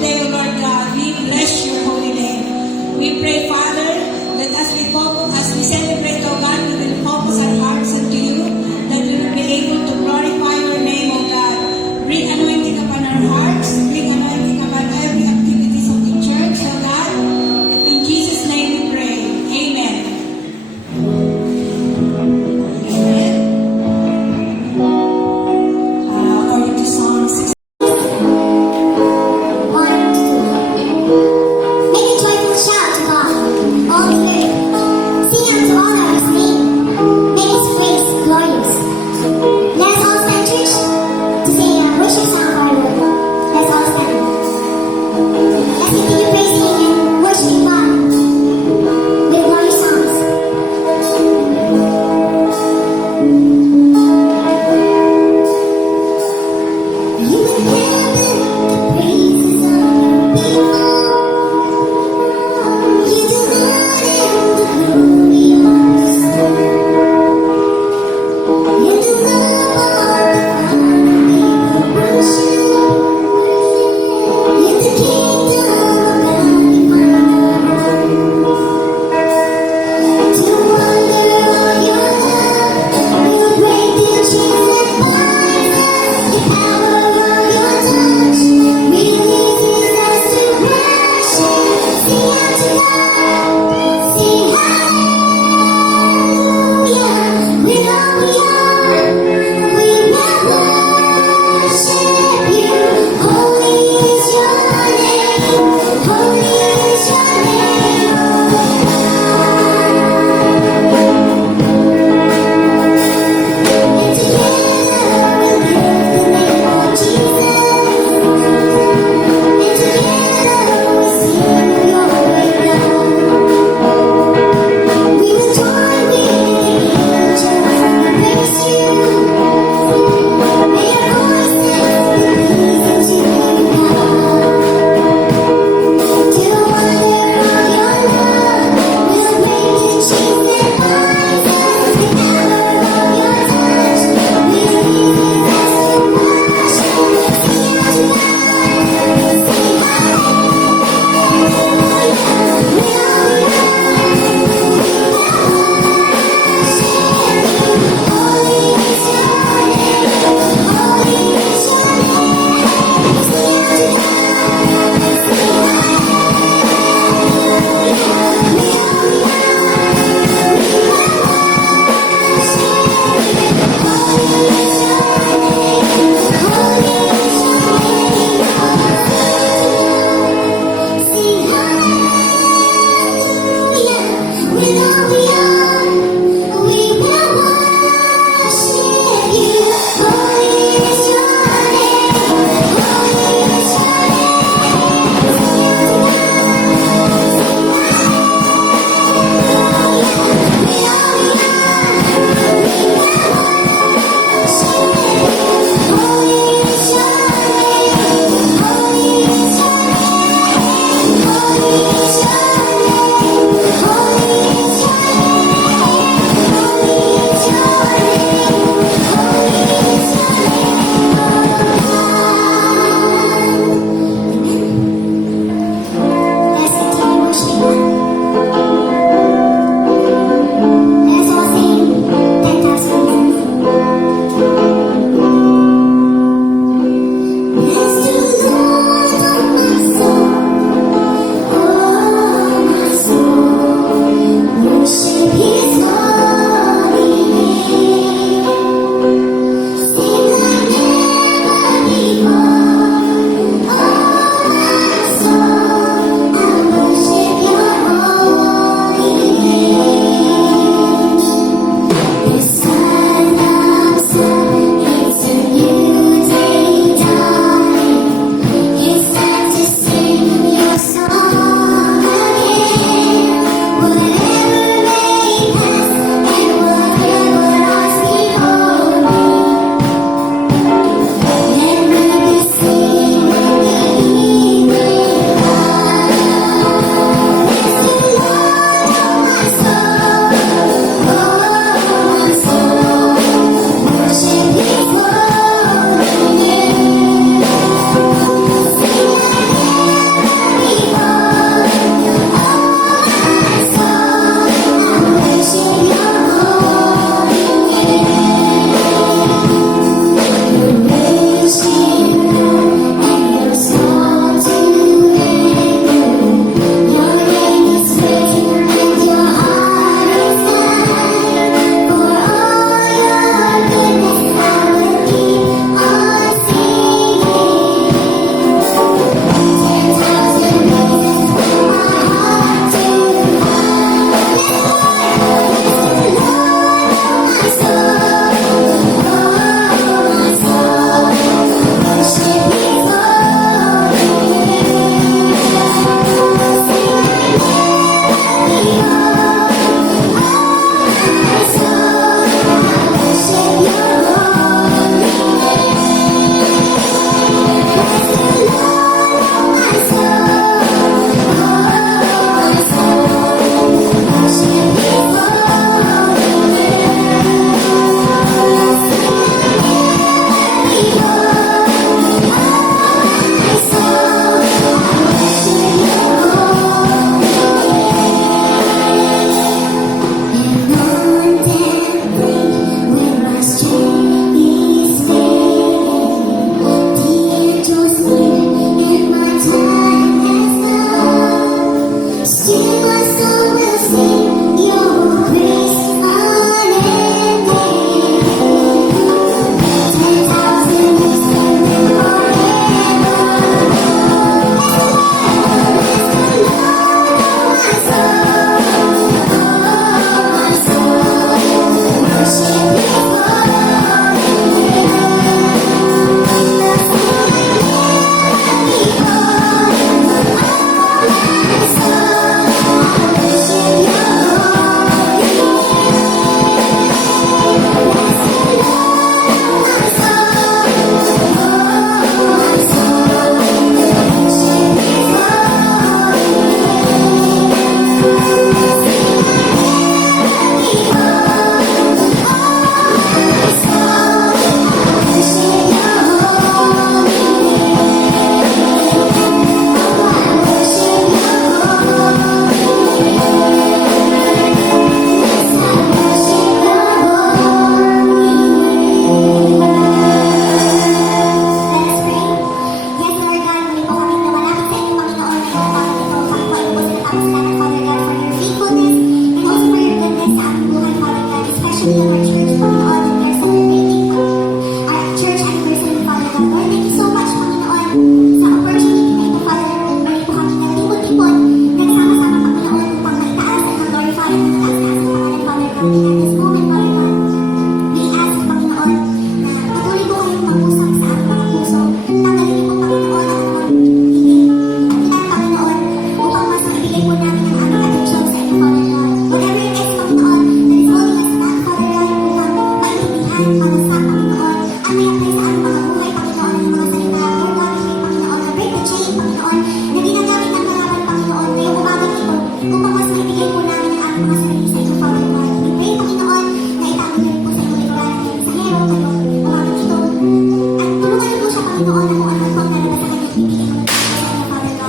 today, O Lord God. We bless your holy name. We pray, Father, that as we focus, as we celebrate, O God, we will focus our hearts unto you, that we will be able to glorify your name, O God. Bring anointing upon our hearts, bring anointing upon every activities of the church, O God. In Jesus' name we pray. Amen. Amen. According to Psalm 6. Make a joyful shout to God.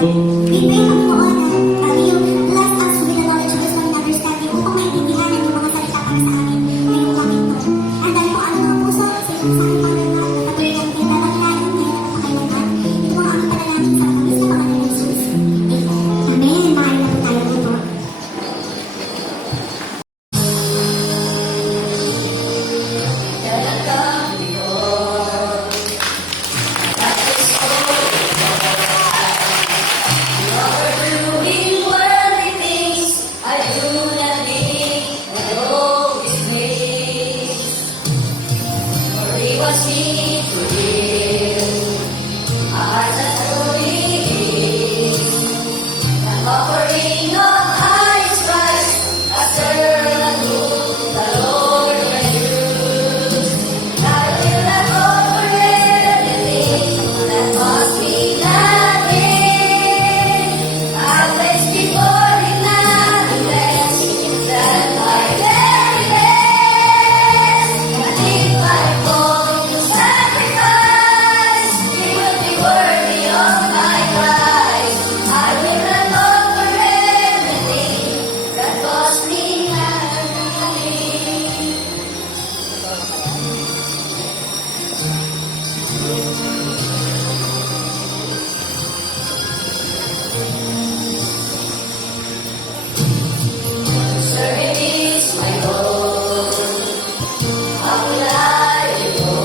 We pray, Panginoon, na you bless us with the knowledge, wisdom, and understanding upang maintindihan ang iyong mga salita para sa amin ngayong langit to. And dahil kung ano mga puso, sa iyong sa aking Panginoon, na patuloy kang pinagdadalayan ngayon at makailangan, ito ang aming panalangin sa matamis na pangalan ng Jesus. Amen. Amen. Mahal na po tayo po. Offering of highest price, a servant who the Lord will use. I will not offer anything that cost me nothing. I'll place before Him nothing less than my very best. And if I fall to sacrifice, it will be worthy of my price. I will not offer anything that cost me nothing. Sir, it is my Lord. How will I go?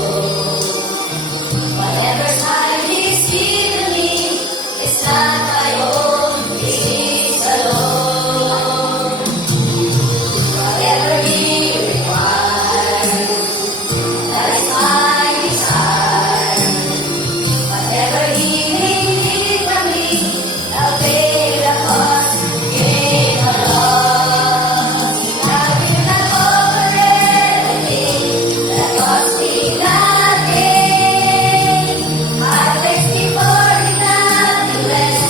Whatever time He's given me, it's not my own, it is alone. Whatever He requires, that is my desire. Whatever He may need from me, I'll pay the cost, gain or loss. I will not offer anything that costs me nothing. I place before Him nothing less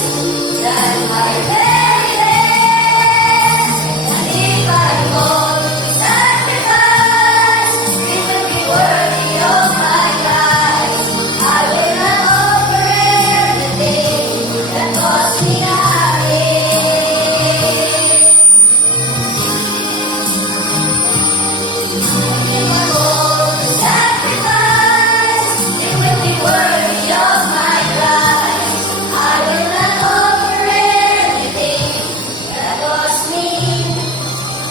than my very best. And if I fall to sacrifice, it will be worthy of my price. I will not offer anything that costs me nothing. If I fall to sacrifice, it will be worthy of my price. I will not offer anything that costs me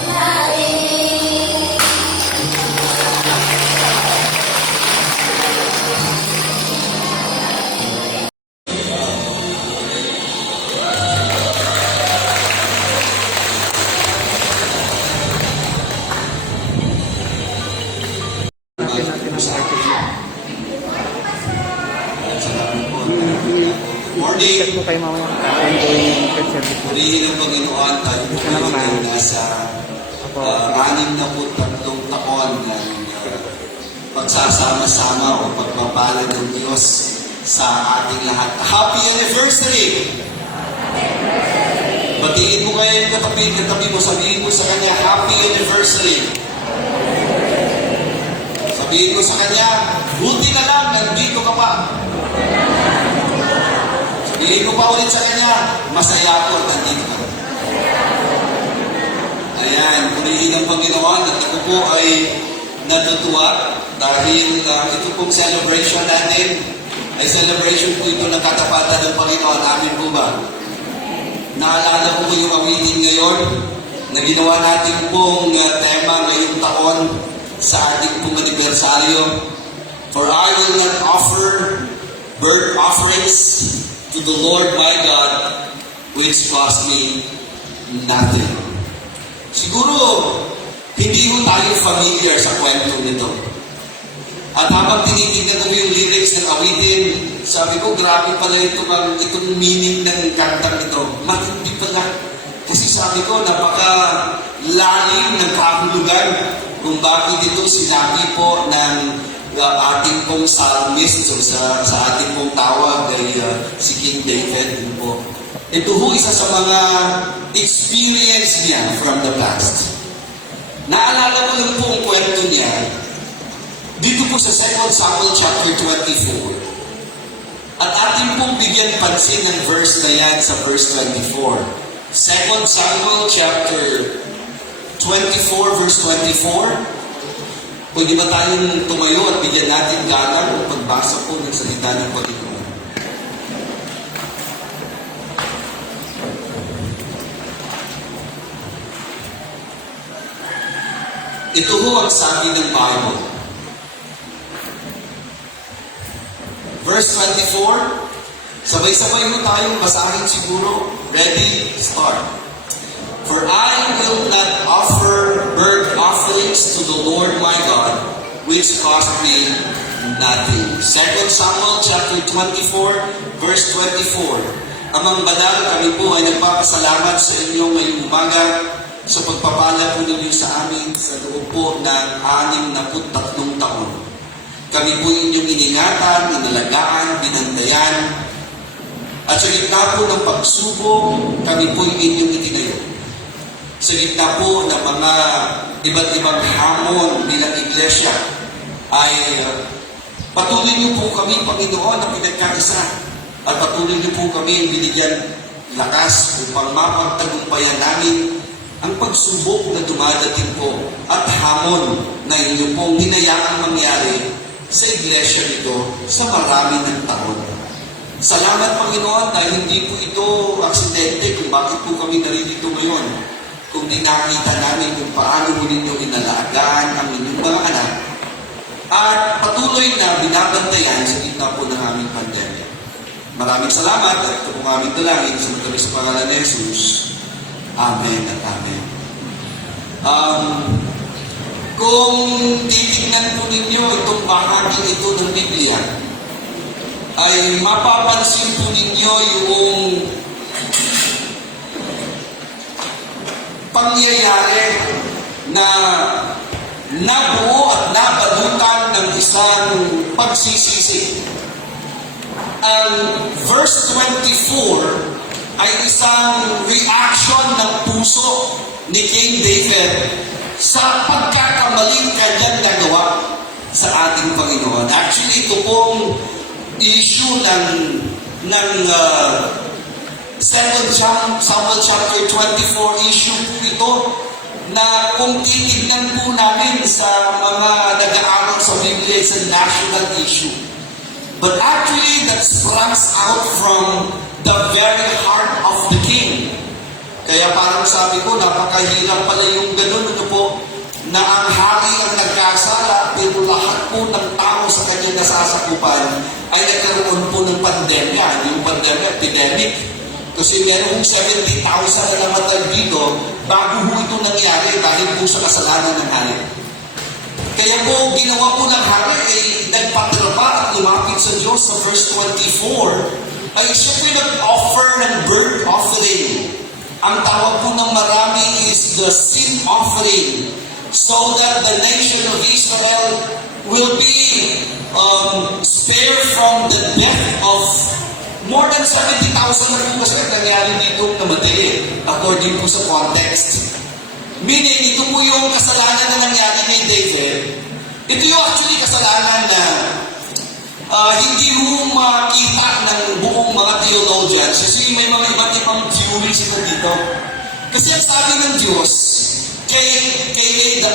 nothing. Morning! Check po kayo mamaya ongoing third service. Purihin ang Panginoon tayo po ngayon ay nasa 63 taon ng pagsasama-sama o pagpapalad ng Diyos sa ating lahat. Happy anniversary! Batiin mo kayo yung katabi mo, sabihin mo sa kanya, Happy anniversary! Sabihin mo sa kanya, buti na lang, nandito ka pa. Sabihin mo pa ulit sa kanya, masaya ako, nandito ka. Ayan, purihin ang Panginoon at ako po ay natutuwa dahil ito pong celebration natin ay celebration po ito ng katapatan ng Panginoon. Amin po ba? Naalala ko po yung awitin ngayon na ginawa natin pong tema ngayong taon sa ating pong anibersaryo. For I will not offer burnt offerings to the Lord my God, which cost me nothing. Siguro, hindi ho tayo familiar sa kwento nito. At habang tinitignan ko yung lyrics ng awitin, sabi ko, grabe pala itong meaning ng kantang ito. Matindi pala. Kasi sabi ko, napaka-lalim ng kahulugan kung bakit ito sinabi po ng ating pong psalmist o sa ating pong tawag ay si King David po. Ito ho isa sa mga experience niya from the past. Naalala ko lang po ang kwento niya dito po sa 2 Samuel chapter 24. At ating pong bigyan pansin ng verse na yan sa verse 24. 2 Samuel chapter 24 verse 24. Pwede ba tayong tumayo at bigyan natin galang ang pagbasa po ng salita ng Panginoon? Ito ho ang sabi ng Bible. Verse 24, sabay-sabay mo tayong basahin siguro. Ready? Start. For I will not offer burnt offerings to the Lord my God, which cost me nothing. 2 Samuel chapter 24, verse 24. Amang banal, kami po ay nagpapasalamat sa inyo ngayong umaga sa pagpapala po ninyo sa amin sa loob po ng 63 taon. Kami po inyong iningatan, inalagaan, binandayan, at sa gitna po ng pagsubok, kami po inyong itinayo. Sa gitna po ng mga iba't ibang hamon bilang iglesia, ay patuloy niyo po kami, Panginoon, na pinagkaisa, at patuloy niyo po kami binigyan lakas upang mapagtagumpayan namin ang pagsubok na dumadating po at hamon na inyo pong hinayaang mangyari sa iglesia nito sa marami ng taon. Salamat, Panginoon, dahil hindi po ito aksidente kung bakit po kami naririto ngayon. Kung di nakita namin kung paano mo ninyo inalagaan ang inyong mga anak at patuloy na binabantayan sa gitna po ng aming pandemya. Maraming salamat at ito pong aming dalangin sa magaling sa pangalan ni Jesus. Amen at amen. Kung titignan po ninyo itong bahagi ito ng Biblia, ay mapapansin po ninyo yung pangyayari na nabuo at nabalutan ng isang pagsisisi. Ang verse 24 ay isang reaction ng puso ni King David sa pagkakamaling kanyang nagawa sa ating Panginoon. Actually, ito pong issue ng 2 Samuel chapter 24 issue po ito na kung titignan po namin sa mga nag-aaral sa Biblia, it's a national issue. But actually, that springs out from the very heart of the king. Kaya parang sabi ko, napakahirap pala yung ganun, ano po, na ang hari ang nagkasala, pero lahat po ng tao sa kanyang nasasakupan ay nagkaroon po ng pandemya. Yung pandemya, epidemic. Kasi meron 70,000 na namatay dito bago po ito nangyari dahil po sa kasalanan ng hari. Kaya po, ginawa po ng hari ay nagpatraba at lumapit sa Diyos sa verse 24. Ay siya po nag-offer ng burnt offering. Ang tawag po ng marami is the sin offering, so that the nation of Israel will be spared from the death of more than 70,000 na po kasi nangyari dito namatay according po sa context. Meaning, ito po yung kasalanan na nangyari kay David. Ito yung actually kasalanan na hindi mo makita ng buong mga theologians kasi may mga iba't ibang theories ito dito. Kasi ang sabi ng Diyos kay David,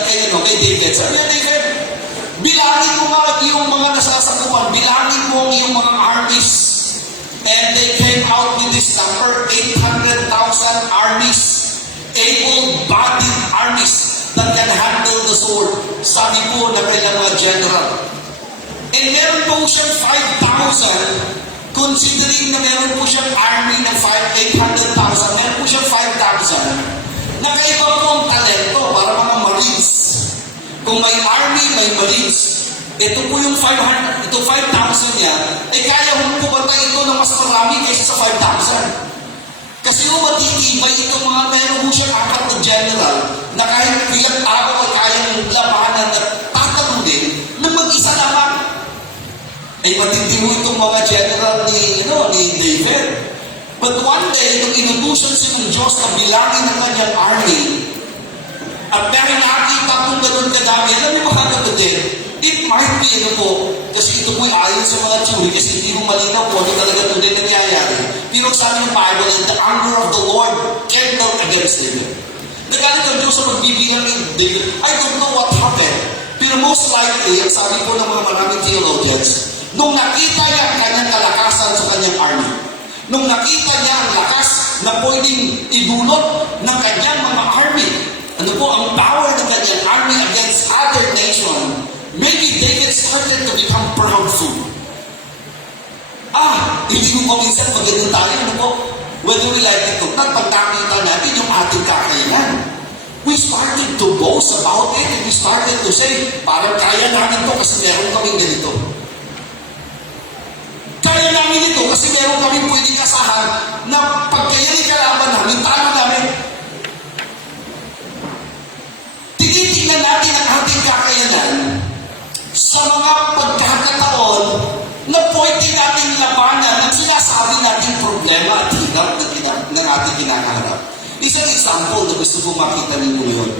sabi niya, David, bilangin mo nga yung mga nasasakupan, bilangin mo ang iyong mga armies. And they came out with this number, 800,000 armies, able-bodied armies that can handle the sword. Sabi po na kailang mga general. And meron po siyang 5,000, considering na meron po siyang army ng 800,000, meron po siyang 5,000. Nakaiba po ang talento para mga marines. Kung may army, may marines. Ito po yung 500, ito 5,000 niya, ay kaya mo po batay ito na mas marami kaysa sa 5,000. Kasi yung matitibay itong mga meron po siyang apat na general na kahit ilang tao ay kayang labanan at tataludin na mag-isa lamang. Ay matitibo itong mga general ni David. But one day, nung inutusan siya ng Diyos na bilangin ang kanyang army, at dahil nakita kong ganun kadami, alam niyo ba kagawin? It might be, kasi ito po'y ayon sa mga theory, kasi hindi mo malinaw kung ano talaga tunay nangyayari. Pero sabi ng Bible, and the anger of the Lord kindled against David. Nagalit ang Diyos sa magbibilang ni David. I don't know what happened. Pero most likely, ang sabi po ng mga maraming theologians, nung nakita niya ang kanyang kalakasan sa kanyang army, nung nakita niya ang lakas na pwedeng idulot ng kanyang mga army, ano po ang power ng kanyang army against other nation, maybe David started to become proudful. Hindi mo pa minsan pag ganun tayo, whether we like it or not, pag nakita natin yung ating kakayanan, we started to boast about it and we started to say, parang kaya namin to kasi meron kaming ganito. Kaya namin ito kasi meron kaming pwedeng asahan na pagkayanin kalaban namin, talo namin. Tinitingnan natin ang ating kakayanan sa mga pagkakataon na pwede nating labanan ang sinasabi nating problema at hirap ng ating kinakaharap. Isang example na gusto kong makita ninyo ngayon.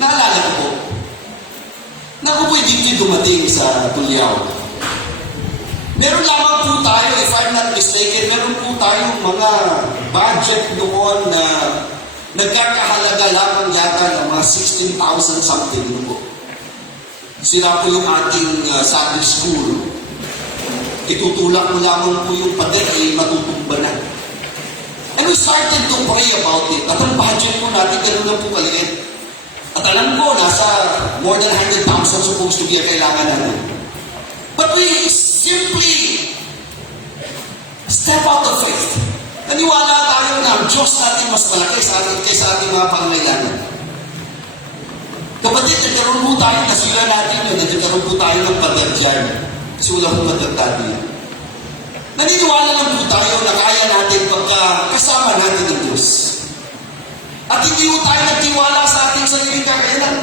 Naalala ko po, na ako po'y dito dumating sa Tuliao. Meron lamang po tayo, if I'm not mistaken, meron po tayong mga budget noon na nagkakahalaga lamang yata ng mga 16,000 something po. Sila po yung ating Sunday school. Itutulak mo lamang po yung pader ay matutumba na. And we started to pray about it. At ang budget po natin, gano'n lang po kaliit. At alam ko, nasa more than 100,000 supposed to be ang kailangan natin. But we simply step out of faith. Naniwala tayo na ang Diyos natin mas malaki sa atin kaysa ating mga pangailangan. Kapatid, nagkaroon po tayo, nasira natin yun, nagkaroon po tayo ng pader dyan. Kasi wala po pader dati. Naniniwala lang po tayo na kaya natin pagka kasama natin ng Diyos. At hindi po tayo nagtiwala sa ating sariling kakayanan.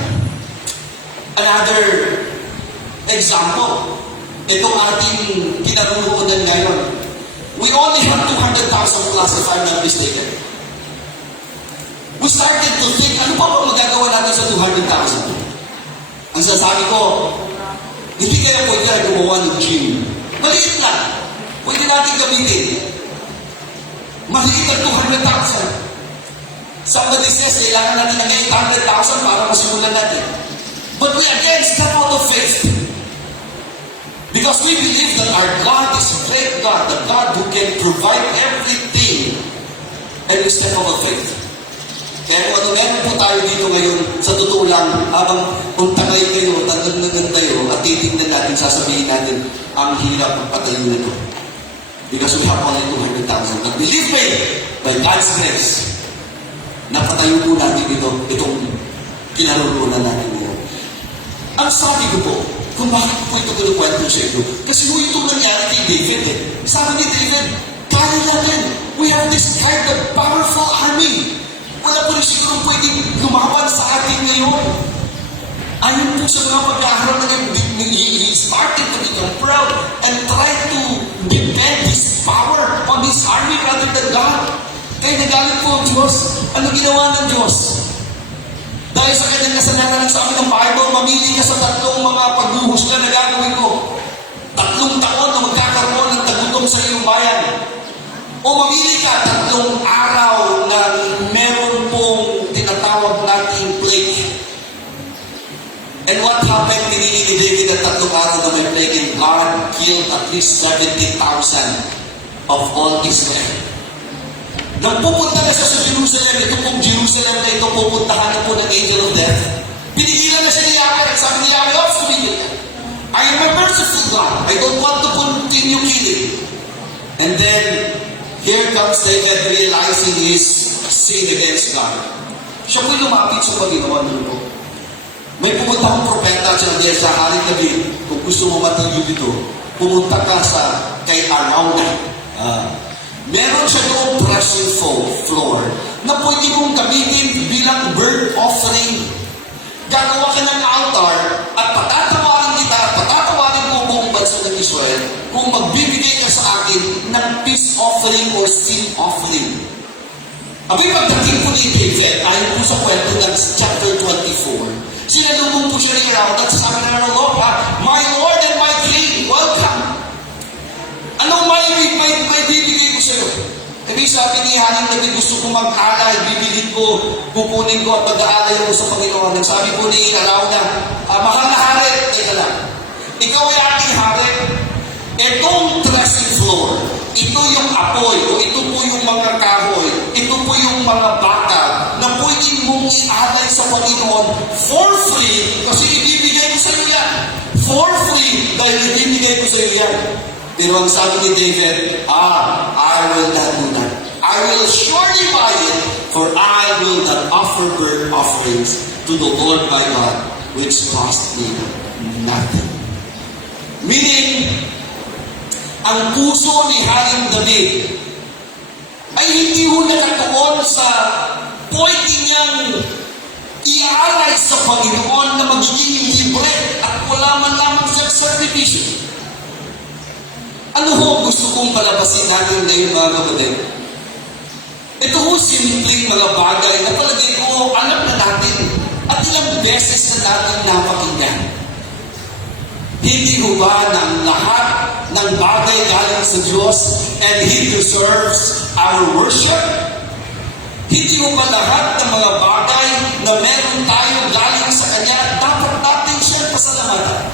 Another example, itong ating pinarulunan ngayon. We only have 200,000 plus if I'm not mistaken. We started to think, ano pa ba magagawa natin sa 200,000? Ang sasabi ko, hindi kaya pwede na gumawa ng gym. Maliit lang. Pwede natin gamitin. Maliit ang 200,000. Somebody says, kailangan natin ng 800,000 para masimulan natin. But we again step out of faith. Because we believe that our God is a great God, the God who can provide everything. And we step out of faith. Kaya kung ano meron po tayo dito ngayon, sa totoo lang, habang untangay kayo, tandang tayo, at titignan natin, sasabihin natin, ang hirap ng patayo nito. Because we have only 200,000. But believe me, by God's grace, napatayo po natin itong kinarulunan natin ngayon. Ang sabi ko po, kung bakit po ito kinukwento sa inyo, kasi po ito nangyari kay David eh. Sabi ni David, kaya natin, we have this kind of powerful army. Wala po rin siguro pwedeng lumaban sa atin ngayon. Ayon po sa mga pagkaharap na he started to become proud and try to depend his power on his army rather than God. Kaya nagalit po ang Diyos. Ano ginawa ng Diyos? Dahil sa kanyang kasalanan ng sabi ng Bible, mamili ka sa tatlong mga pagbuhos na gagawin ko. 3 taon na magkakaroon ng tagutom sa iyong bayan. O mamili ka 3 araw na meron pong tinatawag nating plague. And what happened? Pinili ni David ang 3 araw na may plague, and God killed at least 70,000 of all Israel. Nang pupunta na siya sa Jerusalem, ito pong Jerusalem na ito, pupuntahan na po ng angel of death. Pinigilan na siya ni Yahweh, at sabi ni Yahweh, tumigil ka. I am a merciful God. I don't want to continue killing. And then, here comes David realizing his sin against God. Siya po'y lumapit sa Panginoon dito. May pumunta akong propeta at siya sa haring gabi, kung gusto mo matigil dito, pumunta ka sa kay Arauna. Meron siya doon threshing floor na pwede mong gamitin bilang burnt offering. Gagawa ka ng altar at patatawarin kita, patatawarin mo buong bansa ng Israel kung magbibigay ka sa akin ng peace offering or sin offering. Abi pagdating po ni David, ayon po sa kwento ng chapter 24, Sinalubong po siya ni Arauna at sabi na "My Lord and my King, welcome." Anong may bibigay ko sa'yo? Sabi ni Haring David, gusto ko mag-alay, bibilin ko, kukunin ko at mag-aalay ko sa Panginoon. Sabi po ni Arauna, mahal na hari, teka lang. Ikaw ay ating hari. Itong threshing floor, ito yung apoy, o ito po yung mga kahoy, ito po yung mga baka na pwedeng mong i-alay sa Panginoon for free, kasi ibibigay ko sa iyo yan. For free, dahil ibibigay ko sa iyo yan. Pero ang sabi ni David, I will not do that. I will surely buy it, for I will not offer burnt offerings to the Lord my God, which cost me nothing. Meaning, ang puso ni Haring David ay hindi ho nakatuon sa pwede niyang ialay sa Panginoon na magiging libre at wala man lamang sa sakripisyo. Ano ho gusto kong palabasin natin ngayon, mga kapatid? Ito ho simpleng mga bagay na palagay ko alam na natin at ilang beses na natin napakinggan. Hindi ho ba ng lahat ng bagay galing sa Diyos and He deserves our worship? Hindi ho ba lahat ng mga bagay na meron tayo galing sa Kanya, dapat natin siyang pasalamatan?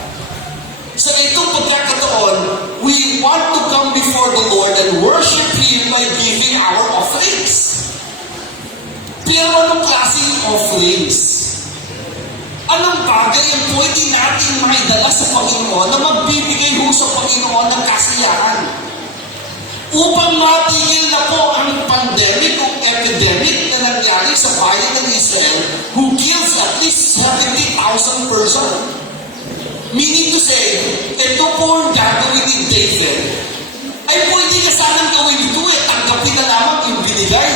Sa itong pagkakataon, we want to come before the Lord and worship Him by giving our offerings. Pero anong klaseng offerings? Anong bagay ang pwede natin maidala sa Panginoon na magbibigay ho sa Panginoon ng kasiyahan? Upang matigil na po ang pandemic o epidemic na nangyari sa bayan ng Israel who kills at least 70,000 persons. Meaning to say, ito po ang gagawin ni David. Ay pwede na sanang gawin ito tanggapin na lamang yung binigay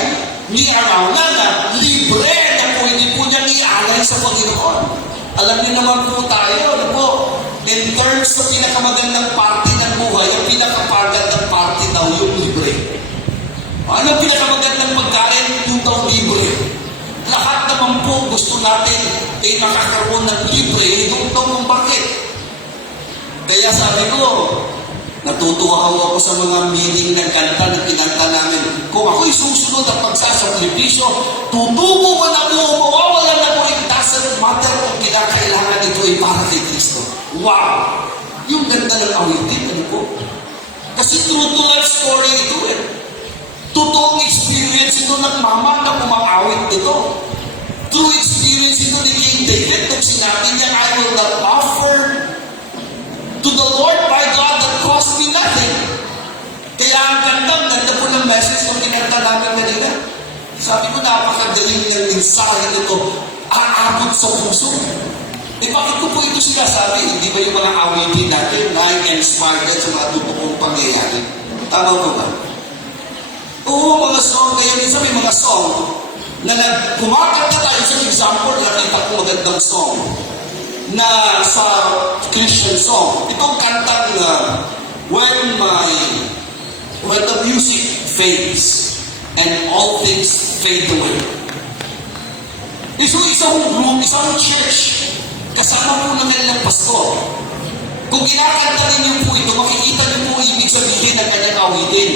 ni Arauna na libre na pwede po niyang ialay sa Panginoon. Alam niyo naman po tayo, in terms sa pinakamagandang parte ng buhay, ang pinakapagandang parte daw yung libre. Ano ang pinakamagandang pagkain? Yung daw libre. Lahat naman po gusto natin ay makakaroon ng libre, hindi daw kung bakit. Kaya sabi ko, natutuwa ako sa mga meaning ng kanta na kinanta namin. Kung ako'y susunod at pagsasakripisyo, tutubo man ako, mawawalan ako, it doesn't matter kung kinakailangan ito ay para kay Kristo. Wow! Yung ganda ng awitin, ano po? Kasi true to life story ito Totoong experience ito ng mama na umawit ito. True experience ito ni King David nung sinabi niya, I will not offer to the Lord my God that cost me nothing. Kaya ang ganda po ng message kung kinanta namin kanina. Sabi ko, napakagaling ng mensahe nito, aabot sa puso. Bakit ko po ito sinasabi? Hindi ba yung mga awitin natin na inspired sa mga totoong pangyayari? Tama po ba? Oo, mga song. Kaya minsan may mga song na kumakanta tayo sa example, nakita ko magandang song na sa Christian song. Itong kantang when the music fades and all things fade away. Isang group, isang church, kasama po namin ng pastor. Kung kinakanta ninyo po ito, makikita niyo po ibig sabihin ng kanyang awitin.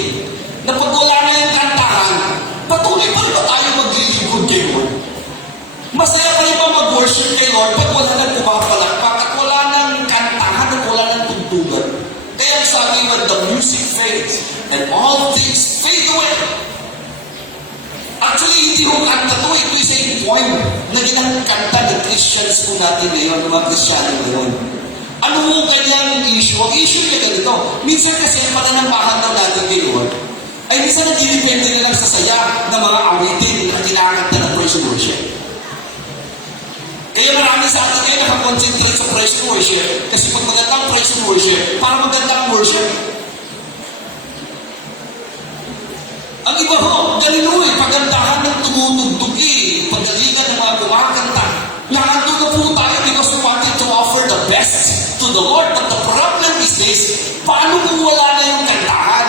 Na pag wala na yung kantahan, patuloy pa rin ba tayo maglilingkod kay Lord? Masaya pa rin ba mag-worship kay Lord pag wala nang pumapalakpak at wala nang kantahan at wala nang tugtugan? Kaya sabi when the music fades and all things fade away. Actually, hindi ko kanta to. Ito is a poem na ginakanta ng Christians po natin ngayon, mga Kristyano ngayon. Ano mo kanyang issue? Ang issue niya ganito. Minsan kasi pananambahan ng natin kay Lord ay minsan nagdidepende na lang sa saya ng mga awitin na kinakanta ng praise and worship. Kaya marami sa atin ngayon nakakonsentrate sa praise and worship kasi pag magandang praise and worship, para magandang worship. Ang iba ho, ganun pagandahan ng tumutugtog pagalingan ng mga kumakanta. Nakando na po tayo because we wanted to offer the best to the Lord. But the problem is this, paano kung wala na yung kantahan?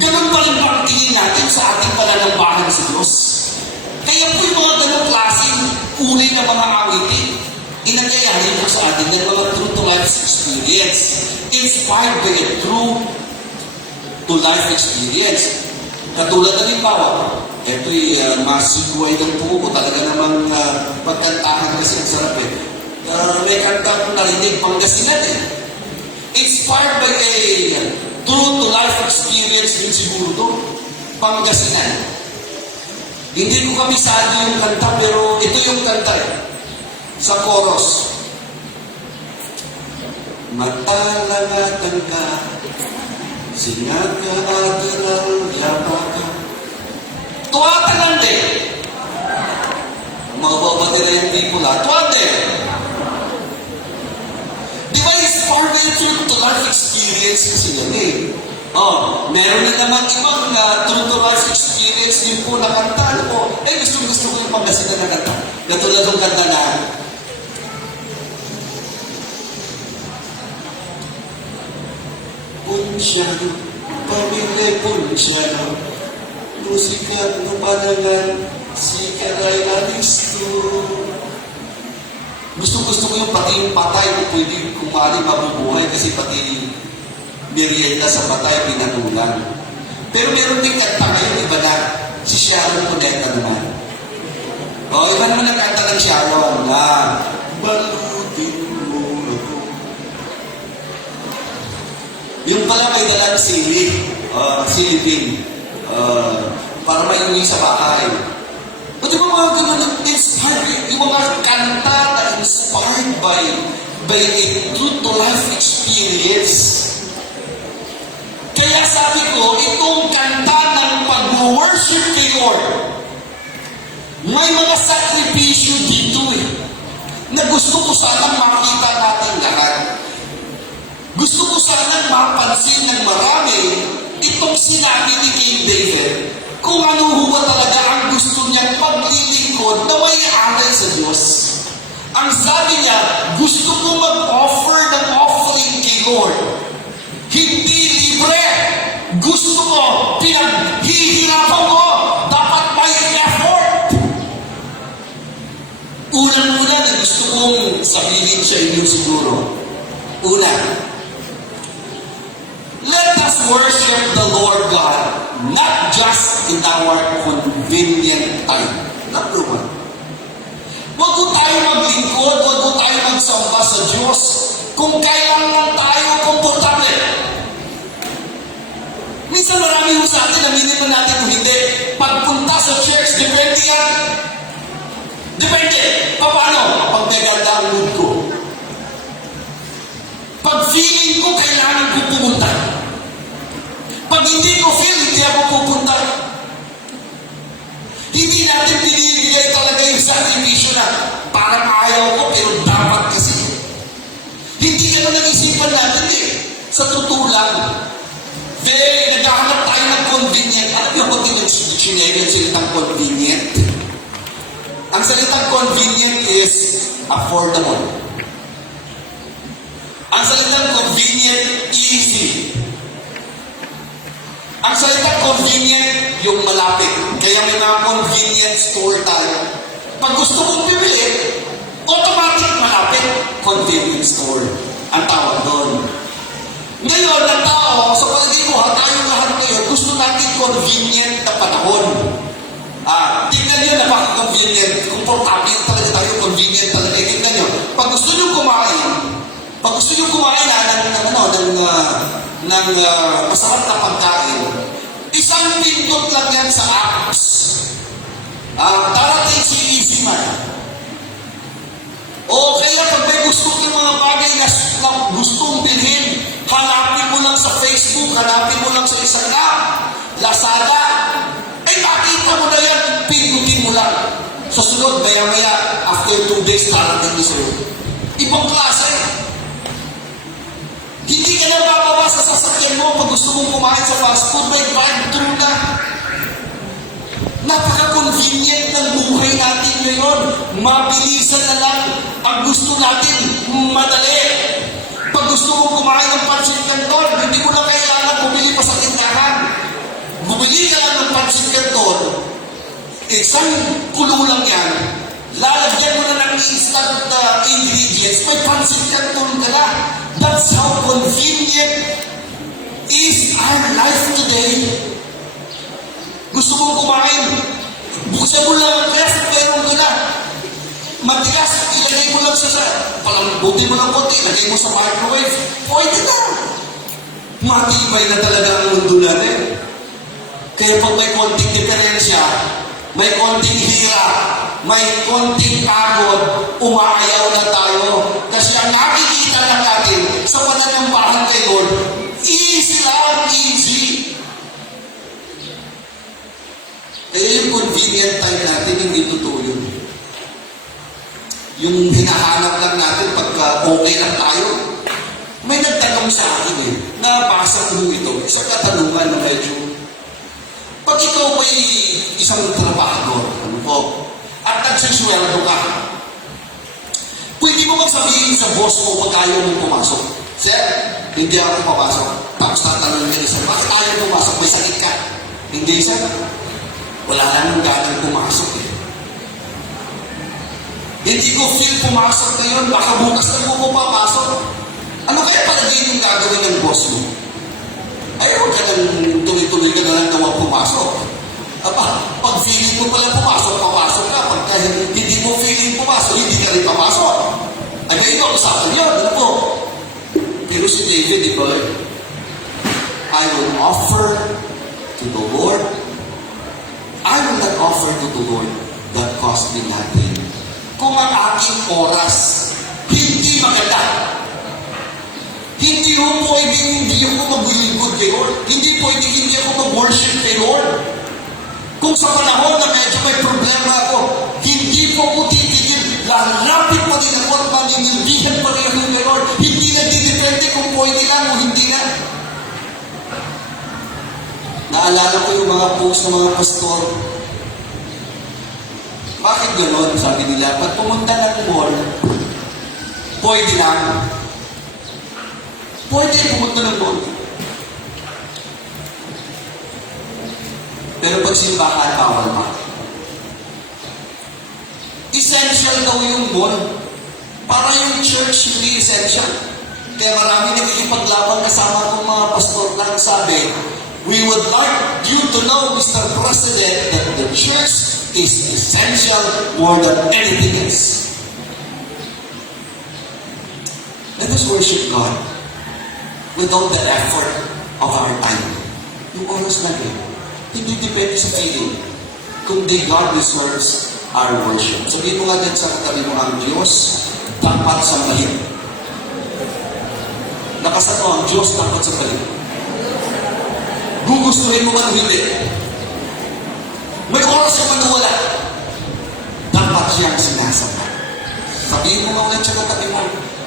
Ganun pa rin bang tingin natin sa ating pananambahan sa Diyos? Kaya po yung mga ganung klaseng uri ng mga awitin, nangyayari po sa atin ng mga true to life experience. Inspired by a true to life experience. Katulad na rin bawa, ito'y masiguay ng buo ko talaga namang pagkantahan kasi ang sarap eh. May kanta ko narinig, Pangasinan eh. Inspired by a true to life experience din siguro to, Pangasinan. Hindi ko kabisado yung kanta pero ito yung kanta eh. Sa chorus. Matalangatan ka, singat ka atin ang yapakan. Tuwatalande. Mababati na yung people ha. Tuwate. Di ba inspired by true to life experience yung sila eh? Meron na naman ibang true to life experience din po na kanta. Ano po? Gusto ko yung Pangasinan na kanta. Katulad ng kanta na Punsyano, pamilya Punsyano, musika no panangan, si Karay Alisto. Gusto ko yung pati yung patay kung pwede kumali mabubuhay kasi pati merienda sa patay pinatulang. Pero meron din kanta ngayon, iba na, si Sharon Cuneta naman. Iba naman ang kanta ng Sharon na balutin mo ako. Yung pala may dalang silipin, para maiuwi sa bahay. O di ba mga ganun, inspired, yung mga kanta na inspired by a true to life experience. Kaya sabi ko, itong kanta ng pag-worship kay Lord, may mga sakripisyo dito eh, na gusto ko sanang makita natin lahat. Gusto ko sanang mapansin ng marami itong sinabi ni King David kung ano huwa talaga ang gusto niyang paglilingkod na may alay sa Diyos. Ang sabi niya, gusto ko mag-offer ng offering kay Lord. Hindi libre. Gusto ko, pinaghihirapan ko. Dapat may effort. Unang-una na gusto kong sabihin sa inyo siguro. Una, let us worship the Lord God, not just in our convenient time. Number one. Huwag ko tayo maglingkod, huwag ko tayo magsamba sa Diyos kung kailan lang tayo komportable. Minsan marami mo sa atin, aminin mo natin kung hindi. Pagpunta sa church, depende yan. Depende. Paano? Pag may ganda ang mood ko. Pag feeling ko, kailangan ko pumunta. Pag hindi ko feel, hindi ako pupunta. Hindi natin binibigay talaga yung sakripisyo na parang ayaw ko, pero dapat kasi. Hindi naman nag-isipan natin eh. Sa totoo lang, naghahanap tayo ng convenient. Alam niyo kung tinag-sinegay yung salitang convenient? Ang salitang convenient is affordable. Ang salitang convenient, easy. Ang salitang convenient, yung malapit. Kaya may mga convenient store tayo. Pag gusto kong bibili, automatic malapit. Convenience store. Ang tawag doon. Ngayon, ang tao, sa palagay ko, tayong lahat ngayon, gusto natin convenient na panahon. Tingnan nyo, napaka-convenient. Komportable talaga tayo, convenient talaga. Tingnan nyo, pag gusto nyo kumain ng masarap na pagkain, isang pindot lang yan sa apps. Darating si Easy Man. O kaya pag may gusto yung mga bagay na gustong bilhin, hanapin mo lang sa Facebook, hanapin mo lang sa isang app, Lazada, nakita mo na yan, pindutin mo lang. Sa sunod, maya-maya, after 2 days, darating mo sa'yo. Ibang klase. Hindi ka na bababa sa sasakyan mo pag gusto mong kumain sa fast food, may drive-thru na. Napaka-convenient ng buhay natin ngayon. Mabilisan na lang. Ang gusto natin, madali. Pag gusto mong kumain ng pancit canton, hindi mo na kailangan bumili pa sa tindahan. Bumili ka lang ng pancit canton, isang kulo lang yan, Lalagyan mo na ng instant ingredients, may pancit canton ka na. That's how convenient is our life today. Gusto mong kumain, buksan mo lang ang gas at meron ka na. Matigas, ilagay mo lang sa palambutin mo lang konti, ilagay mo sa microwave, pwede na. Matibay na talaga ang mundo natin. Kaya pag may konting diferensya, may konting hirap, may konting pagod, umaayaw na tayo. Kasi ang nakikita lang natin sa pananambahan kay Lord, easy lang, easy. Kaya yung convenient time natin, hindi totoo yun. Yung hinahanap lang natin pagka okay lang tayo. May nagtanong sa akin nabasa ko ito, isang katanungan na medyo, pag ikaw ay isang trabahador, ano po, at nagsusweldo ka, pwede mo bang sabihin sa boss mo pag ayaw mong pumasok? Sir, hindi ako papasok. Tapos tatanong niya isa, bakit ayaw pumasok? May sakit ka? Hindi, sir. Wala lang nang ganang pumasok eh. Hindi ko feel pumasok ngayon, baka bukas na mo papasok. Ano kaya palagay yung gagawin ng boss mo? Ay, huwag ka nang tuloy-tuloy ka na lang naman pumasok. Aba, pag feeling mo pala pumasok, papasok ka. Pagka hindi mo feeling pumasok, hindi ka rin papasok. Ay, ngayon ako sa akin yun. Ano po? Pero si David, di ba? I will offer to the Lord. I will not offer to the Lord that cost me nothing. Kung ang aking oras hindi maganda, hindi ko pwedeng hindi ako maglingkod kay Lord. Hindi pwedeng hindi ako mag-worship kay Lord. Kung sa panahon na medyo may problema ako, hindi po ko titigil. Lalapit pa rin ako at maninindihan pa rin ako kay Lord. Hindi na didepende kung pwede lang o hindi na. Naalala ko yung mga post ng mga pastor. Bakit gano'n? Sabi nila, pag pumunta ng mall, pwede lang. Pwede pumunta ng mall. Pero pag simbahan, bawal pa. Essential daw yung mall. Para yung church hindi essential. Kaya marami nagkikipaglaban kasama kong mga pastor lang sabi, we would like you to know, Mr. President, that the church is essential more than anything else. Let us worship God without the effort of our time. Yung oras lang hindi depende sa feeling. Kung the God deserves our worship. Sabihin mo nga din sa katabi mo, ang Diyos dapat sambahin. Nakasato, ang Diyos dapat sambahin. Gugustuhin mo man hindi. May oras ka man wala. Dapat siyang sinasamba. Sabihin mo nga ulit sa katabi mo,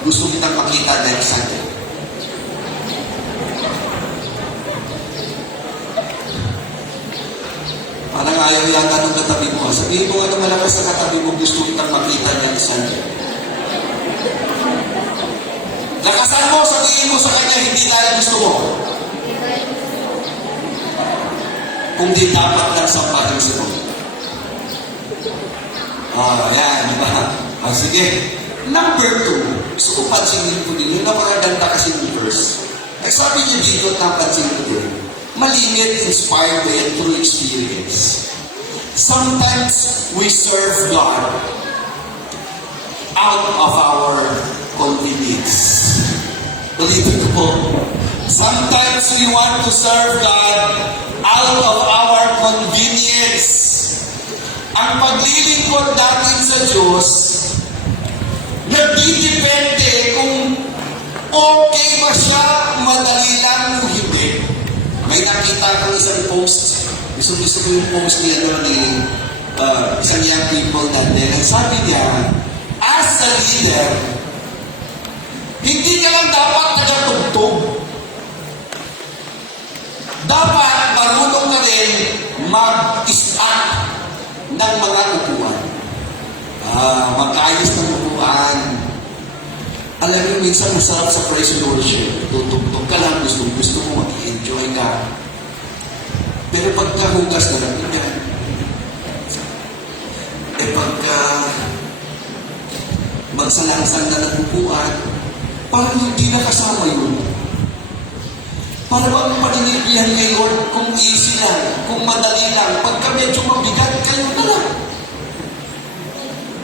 gusto kitang makita next Sunday. Parang ayaw yata ng katabi mo. Sabihin mo nga na malakas sa katabi mo, gusto kitang makita next Sunday. Lakasan mo, sabihin mo sa kanya, hindi dahil gusto mo. Kung di dapat lang sampahin sa mo. Yan, di ba? Sige. Number 2, gusto ko pansinin ko din. Yung napakaganda kasi ng verse. Ay sabi niya dito, napansin ko din. Malimit, inspired by a true experience. Sometimes we serve God out of our convenience. Ulitin ko po. Sometimes we want to serve God out of our convenience. Ang paglilingkod natin sa Diyos, nagdidepende kung okay ba siya, madali lang o hindi. May nakita ko isang post, gusto ko yung post niya ni isang young people natin. Ang sabi niya, as a leader, hindi ka lang dapat tagatugtog. Dapat marunong ka rin mag-stand ng mga upuan. Mag-ayos ng upuan. Alam mo, minsan masarap sa praise and worship. Tutugtog ka lang, gusto mo, mag-enjoy ka. Pero pagkahugas na lang yan. Pagka pagsalangsang na napupuan, parang hindi na kasama yun. Para bang paninilbihan kay Lord kung easy lang, kung madali lang, pagka medyo mabigat, kayo na lang.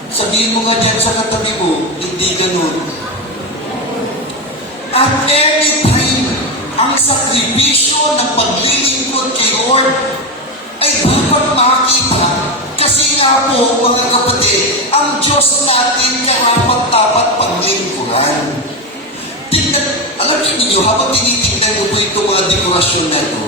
Sabihin mo nga dyan sa katabi mo, hindi ganun. At anytime, ang sakripisyo ng paglilingkod kay Lord ay dapat makita. Kasi nga po, mga kapatid, ang Diyos natin karapat-dapat paglingkuran. Tingnan, alam niyo, habang tinitingnan mo po itong mga dekorasyon na ito,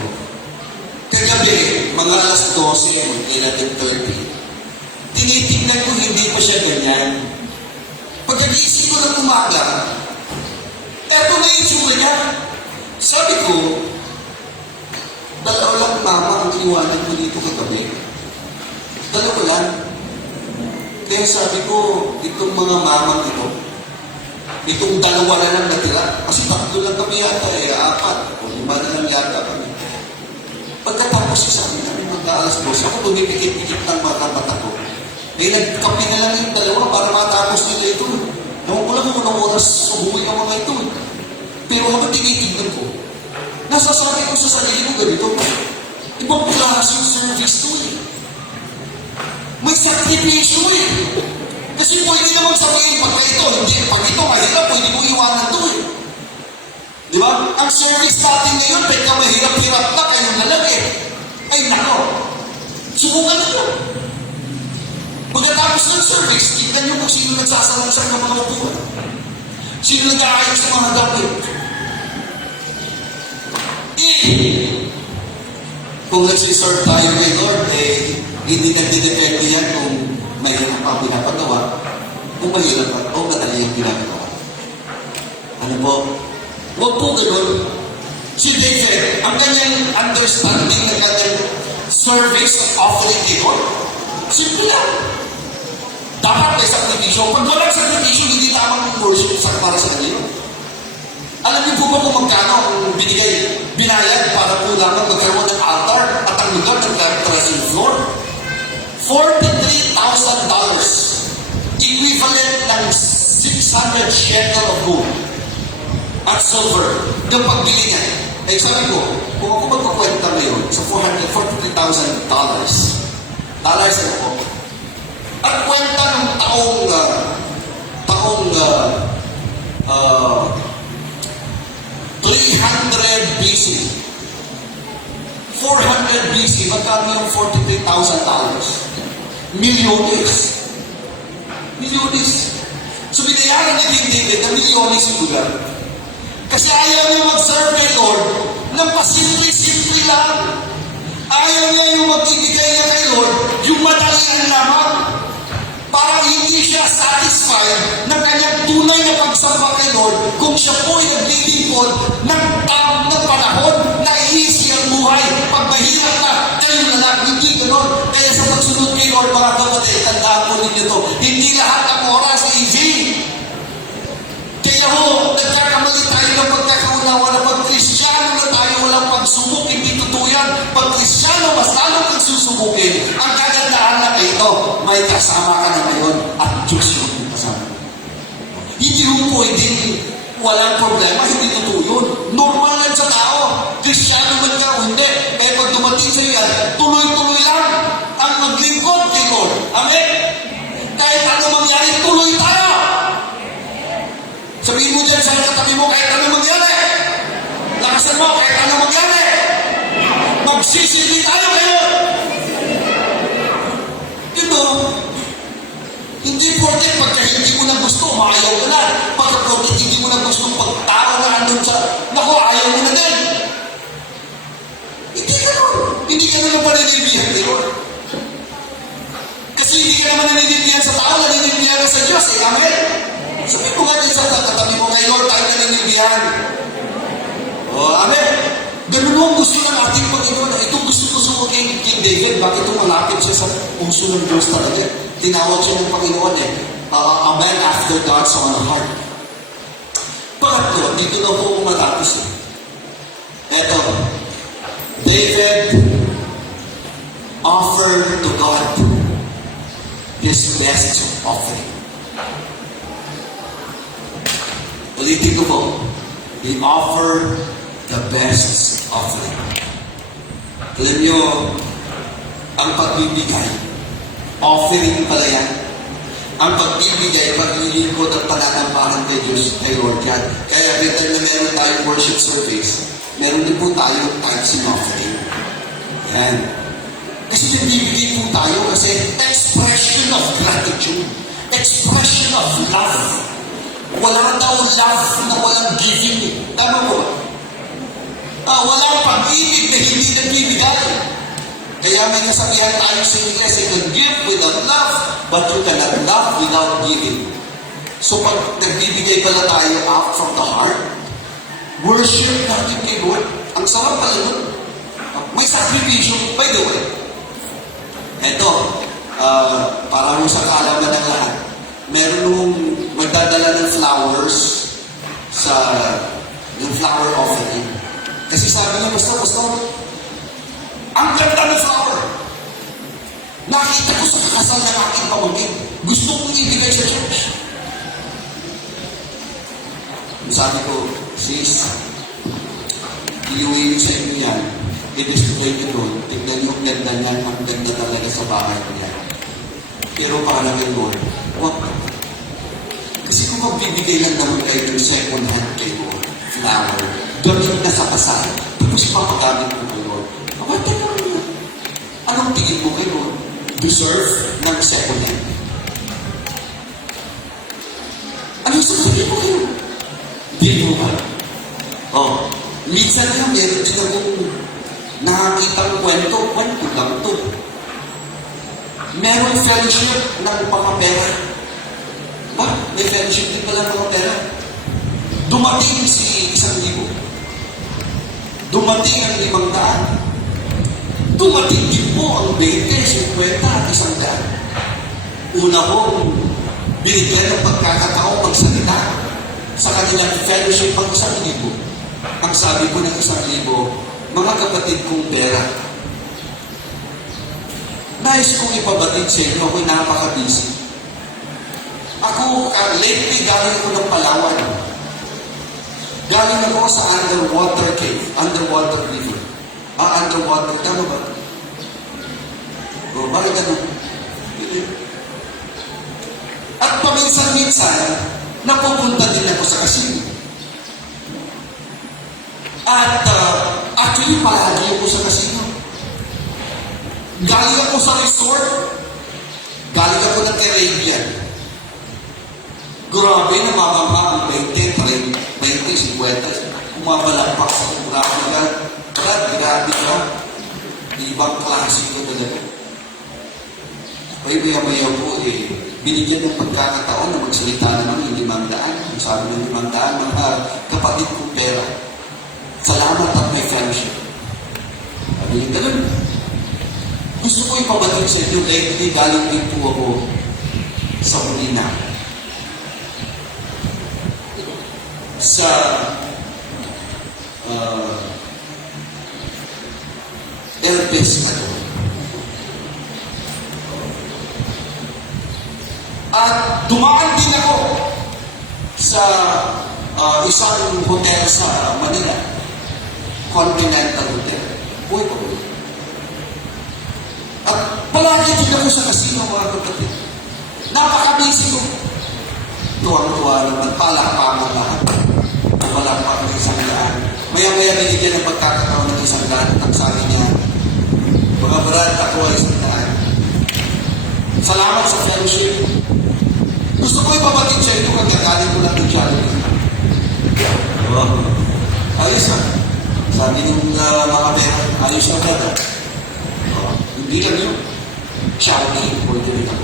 kagabi, mga alas 12, 11:30, tinitingnan ko hindi pa siya ganyan. Pagkagising ko ng umaga, eto na yung tsura niya. Sabi ko, dalawa lang mama ang iwanan ko dito kagabi. Dalawa lang. Kaya sabi ko, itong mga mamang itong dalawa na lang natira. Kasi 3 lang kami yata apat. O 5 na lang yata kami. Pagkatapos sa amin, kami mag-aalas 12, ako tumipikit-pikit ng mga kapata ko. Nagkapi na lang yung dalawa para matapos nila ito. Naman ko lang kung anong oras umuwi ang mga ito. Pero habang tinitignan ko, nasasabi ko sa sarili ko ganito, ibang klaseng service to May sakripisyo Kasi pwede naman sabihin, pag ito, hindi, pag ito mahirap, pwede mo iwanan to Di ba? Ang service natin ngayon, pagka mahirap-hirap na, kayo na lang Ay nako, subukan nyo. Pagkatapos ng service, tignan nyo kung sino nagsasalangsang ng mga upuan. Sino nag-aayos ng mga gamit. Kung nagsiserve tayo kay Lord, hindi nagdidepende yan kung mahirap pa pinapagawa, kung mahirap pa, o madali yung pinapagawa. Ano po? Huwag po ganun. Si David, ang kanyang understanding ng kanyang service offering kay Lord, simple lang. Dapat may sakripisyo. Pag walang sakripisyo, hindi tamang worship para sa kanila. Alam niyo po ba kung magkano ang binayad para po lamang magkaroon ng altar at ang lugar ng threshing floor? $43,000. Equivalent ng 600 shekel of gold at silver. Yung pagbili niya. Sabi ko, kung ako magpakwenta ngayon sa $443,000, dollars ano po? At kwenta ng taong 300 BC. 400 BC, magkano yung $43,000? Milyones. Milyones. So, binayaran ni King David na milyones yung lugar. Kasi ayaw niya mag-serve kay Lord ng pasimple-simple lang. Ayaw niya yung magbibigay niya kay Lord yung madalian lamang. Para hindi siya satisfied ng kanyang tunay na pagsamba kay Lord kung siya po ay naglilingkod ng panahon na easy ang buhay. Pag mahirap na, kayo na lang, hindi gano'n. Kaya sa pagsunod kay Lord, mga kapatid, tandaan po ninyo ito, hindi lahat ng oras easy. Kaya ho, nagkakamali tayo ng pagkakaunawa na pag Kristiyano na tayo walang pagsubok, hindi totoo yan. Pag Kristiyano, mas lalong kang susubukin. Ang kagandahan na ito, may kasama ka na ngayon at Diyos yung kasama. Hindi mo pwedeng walang problema, hindi totoo yun. Normal lang sa tao. Kristiyano man ka o hindi. Kaya pag dumating sa iyo yan, tuloy-tuloy lang ang maglingkod kay Lord. Amen? Kahit ano mangyari, tuloy tayo. Sabihin mo dyan sa katabi mo, kahit ano mangyari. Lakasan mo, kahit ano mangyari. Magsisili tayo ngayon. Ito, hindi porket pagka hindi mo na gusto, maayaw ka na. Pagka porket hindi mo na gusto, pagtao na andun sa, naku, ayaw mo na din. Hindi ka nun. Hindi ka naman paninilbihan, di ba? Kasi hindi ka naman naninilbihan sa tao, naninilbihan ka sa Diyos, amen? Sabi mo nga din sa katabi mo, kay Lord, tayo na naninilbihan. Amen? Ganun ang gusto ng ating Panginoon. Ito gusto ko kay King David. Bakit ito malapit siya sa puso ng Diyos talaga? Tinawag siya ng Panginoon a man after God's own heart. Pangatlo, dito na po kung matapos Eto, David offered to God his best offering. Ulitin ko po. We offer the best offering. Alam nyo, ang pagbibigay, offering pala yan. Ang pagbibigay, paglilingkod at pananampahan kay Diyos, kay Lord God. Kaya every time na meron tayong worship service, meron din po tayong tithes and offering. Yan. Kasi nagbibigay po tayo kasi expression of gratitude. Expression of love. Wala daw love na walang giving. Tama po ba? Walang pag-ibig na hindi nagbibigay. Kaya may nasabihan tayo sa Ingles, you can give without love, but you cannot love without giving. So pag nagbibigay pala tayo out from the heart, worship natin kay Lord. Ang sarap pala nun. May sacrifice, by the way. Eto, para mo sa kaalaman ng lahat, meron nung magdadala ng flowers sa yung flower offering. Kasi sabi niya, Pastor, ang ganda ng flower. Nakita ko sa kasal ng aking pamangkin. Gusto kong ibigay sa church. Sabi ko, sis, iuwi sa inyo yan. I-display nyo doon. Tignan yung ganda niyan. Ang ganda talaga sa bahay ko yan. Pero para kay Lord, huwag ka. Kasi kung magbibigay lang naman kayo ng second hand kay Lord, flower, gamit na sa kasal, tapos papagamit mo kay Lord, mawatan naman yun. Anong tingin mo kay Lord? Deserve ng second hand. Anong sasabihin mo kayo? Hindi mo ba? Minsan nga meron din akong nakakita ng kwento lang to. Meron fellowship ng mga pera. Ba? May fellowship din pala ng mga pera. Dumating si 1,000. Dumating ang 500. Dumating din po ang 20, 50 at 100. Una kong binigyan ng pagkakataong magsalita sa kanilang fellowship ang 1,000. Ang sabi ko ng 1,000, mga kapatid kong pera. Nais kong ipabatid sa inyo, ako'y napaka-busy. Ako, lately, galing ako ng Palawan. Galing ako sa underwater cave, underwater river. Underwater, tama ba? Bakit ano? At paminsan-minsan, napupunta din ako sa casino. At actually, palagi ako sa casino. Galing ako sa resort. Galing ako ng Caribbean. Grabe, namamama ang 20, 50. Umabalakpak sa kumurakan. Grabe ka. Ibang klase ko talaga. Maya po binigyan ng pagkakataon na magsalita naman yung 500. Ang sabi ng 500, mga kapatid kong pera. Salamat at may friendship. Sabi niya, ganun. Gusto ko ipabatid sa inyo, lately galing din po ako sa Ulina. Sa Elpis na doon. At dumaan din ako sa isang hotel sa Manila. Continental Hotel. Uy, po. At palagi din ako sa casino, mga kapatid. Napaka-busy ko. Tuwang-tuwa naman, palakpakan lahat. Palakpakan ng 100. Maya-maya binigyan ng pagkakataon ng 100 at ang sabi niya, mga brad, ako ay 100. Salamat sa fellowship. Gusto ko ipabatid sa inyo kagagaling ko lang ng Jollibee. Ayos na. Sabi ng mga pera, ayos na brad. Hindi lang yun. Jollibee, pwede rin ako.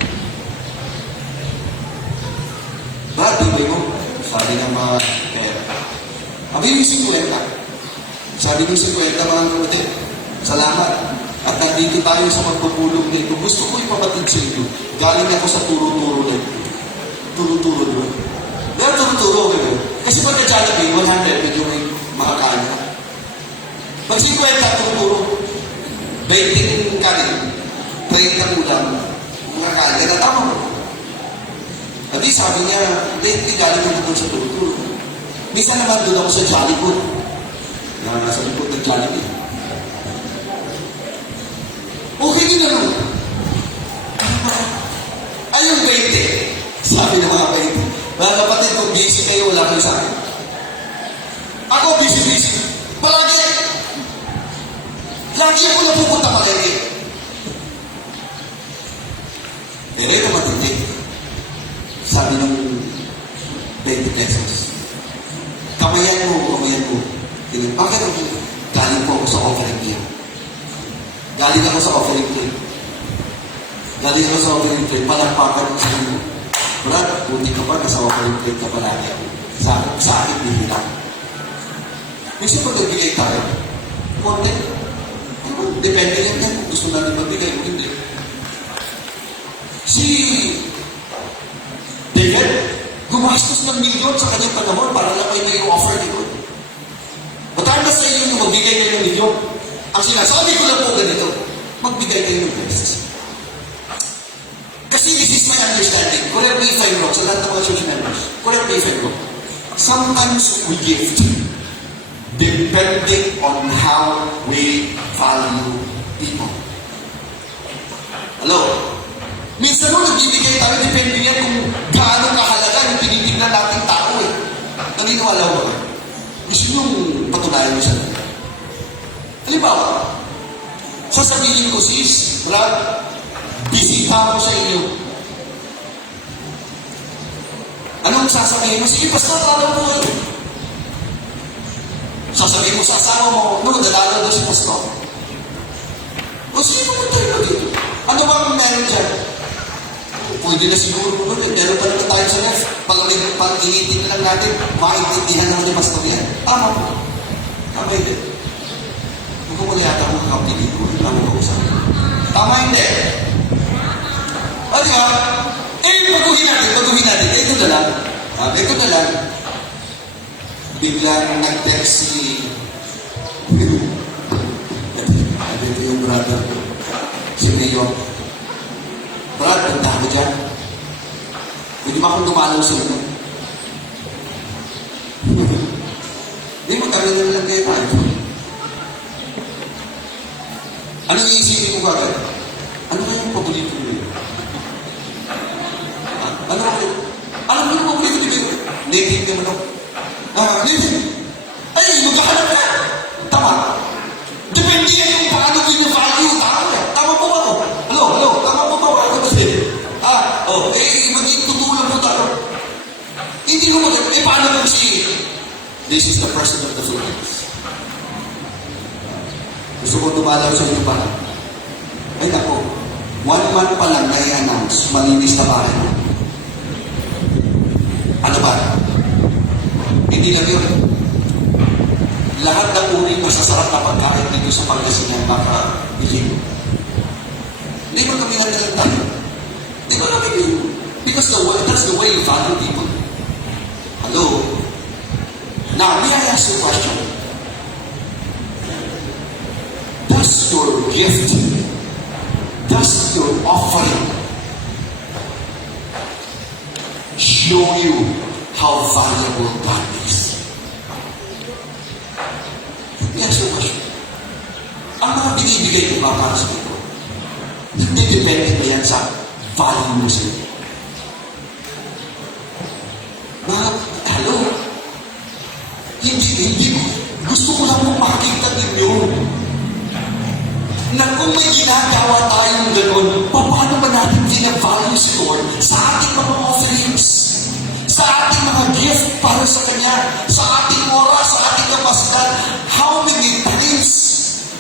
Brad, hindi mo. Sabi ng mga pera. Sabi ng 50. Sabi ng 50, mga kapatid. Salamat. At nandito tayo sa magpupulong nito. Gusto ko ipabatid sa inyo. Galing ako sa turo-turo na ito. Turo-turo doon. Pero turo-turo, kasi pagka Jollibee, 100, medyo may makakanya. Pag 50, turo-turo. 20 kanin, 30 ulam, makakanya na tama mo. At di sabi niya, lately galing ako doon sa turo-turo. Minsan naman doon ako sa Jollibee. Nasa likod ng Jollibee. Okay din naman. Ay, yung 20. Sabi ng mga 20. Mga kapatid, kung busy kayo, wala kayo sa akin. Ako, busy. Palagi. Lagi ako na pupunta palagi. Pero ito matindi. Sabi ng 20 pesos. Kamayan mo. Bakit ako? Galing po ako sa offering niya. Galing ako sa offering plate. Palakpakan ko sa inyo. Brad, buti ka pa, nasa offering plate ka palagi. Sa akin, bihilang. Minsan pag nagbigay tayo, konti. Depende yan yan. Kung gusto natin magbigay o hindi. Si David, gumastos ng milyon sa kanyang panahon para lang may offer dito. Matanda sa inyo na magbigay kayo ng milyon. Ang sinasabi ko lang po ganito, magbigay kayo ng best. Kasi this is my understanding. Correct me if I'm wrong. Sa lahat ng mga church members. Correct me if I'm wrong. Sometimes we gift depending on how we value people. Hello? Minsan mo nagbibigay tayo, depende yan kung gaano kahalaga yung tinitignan nating tao eh. Naniniwala mo ba? Gusto niyong patunayan mo siya. Halimbawa, sasabihin ko, sis, Brad, bisita ko sa inyo. Anong sasabihin mo? Sige, pastor, alam mo eh. Sasabihin mo sa asawa mo, no, dadalaw doon si pastor. O sige, pumunta mo dito. Ano ba ang meron dyan? Pwede na siguro mo doon. Meron pa naman tayo sa left. Pag-initin na lang natin, maintindihan naman ni pastor yan. Tama po. Tama hindi. Kung kung yata akong kakapilin ko, tama ko sa akin. Tama hindi. O di ba? Baguhin natin. Ito na lang. Biglang nag-text si ito yung brother ko. Si Mayor. Brad, punta ako dyan. Pwede ba akong dumalaw sa inyo? Hindi mo, kami na lang kayo tayo. Ano yung isipin mo bagay? Ano nga yung paborito mo yun? Alam mo yung paborito mo yun? Native naman ako. Native. Ay, magkahanap ka. Tama. Depende yan yung paano value tao. Tama po ba ako? Hello, tama po ba ako kasi? Maging tutulong po tayo. Hindi ko paano mo si this is the president of the Philippines. Gusto ko dumalaw sa inyo pa. Ay nako, 1 month pa lang na i-announce, malinis na bahay mo. Ano ba? Hindi lang yun. Lahat ng uri masasarap na pagkain dito sa Pangasinan baka bilhin. Hindi mo kami nga lang tayo. Hindi mo kami yun. Because that's the way you value people. Hello? Now, may I ask you a question? Does your gift, does your offering show you how valuable God is? Let me ask you a question. Ang mga binibigay ko ba para sa ito? Hindi depende na yan sa value mo sa ito. Hello? Hindi. Gusto ko lang mong makita ninyo na kung may ginagawa tayong gano'n, paano ba natin gina-value si Lord sa ating mga offerings, sa ating mga gift para sa Kanya, sa ating oras, sa ating kapasidad. How many times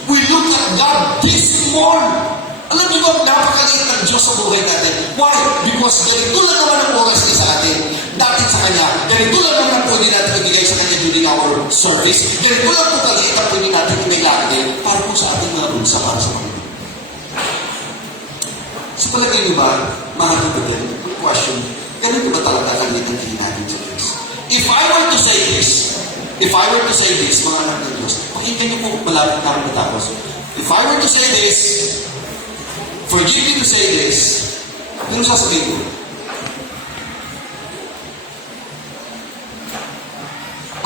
we look at God this morning? Alam niyo ba, napakaliit ng Diyos sa buhay natin. Why? Because ganito lang naman ang oras niya sa atin, dati sa Kanya. Ganito lang naman ang pwede natin ibigay sa Kanya during our service. Ganito lang po kaliit ang pwede natin ibigay para po sa ating mga bulsa para sa Panginoon. So palagay niyo ba, mga kapatid, question, ganito ba talaga kaliit ang tingin natin sa Diyos? If I were to say this, mga anak ng Diyos, pakinggan niyo po malapit na akong matapos. If I were to say this, forgive me to say this, ano sasabihin ko?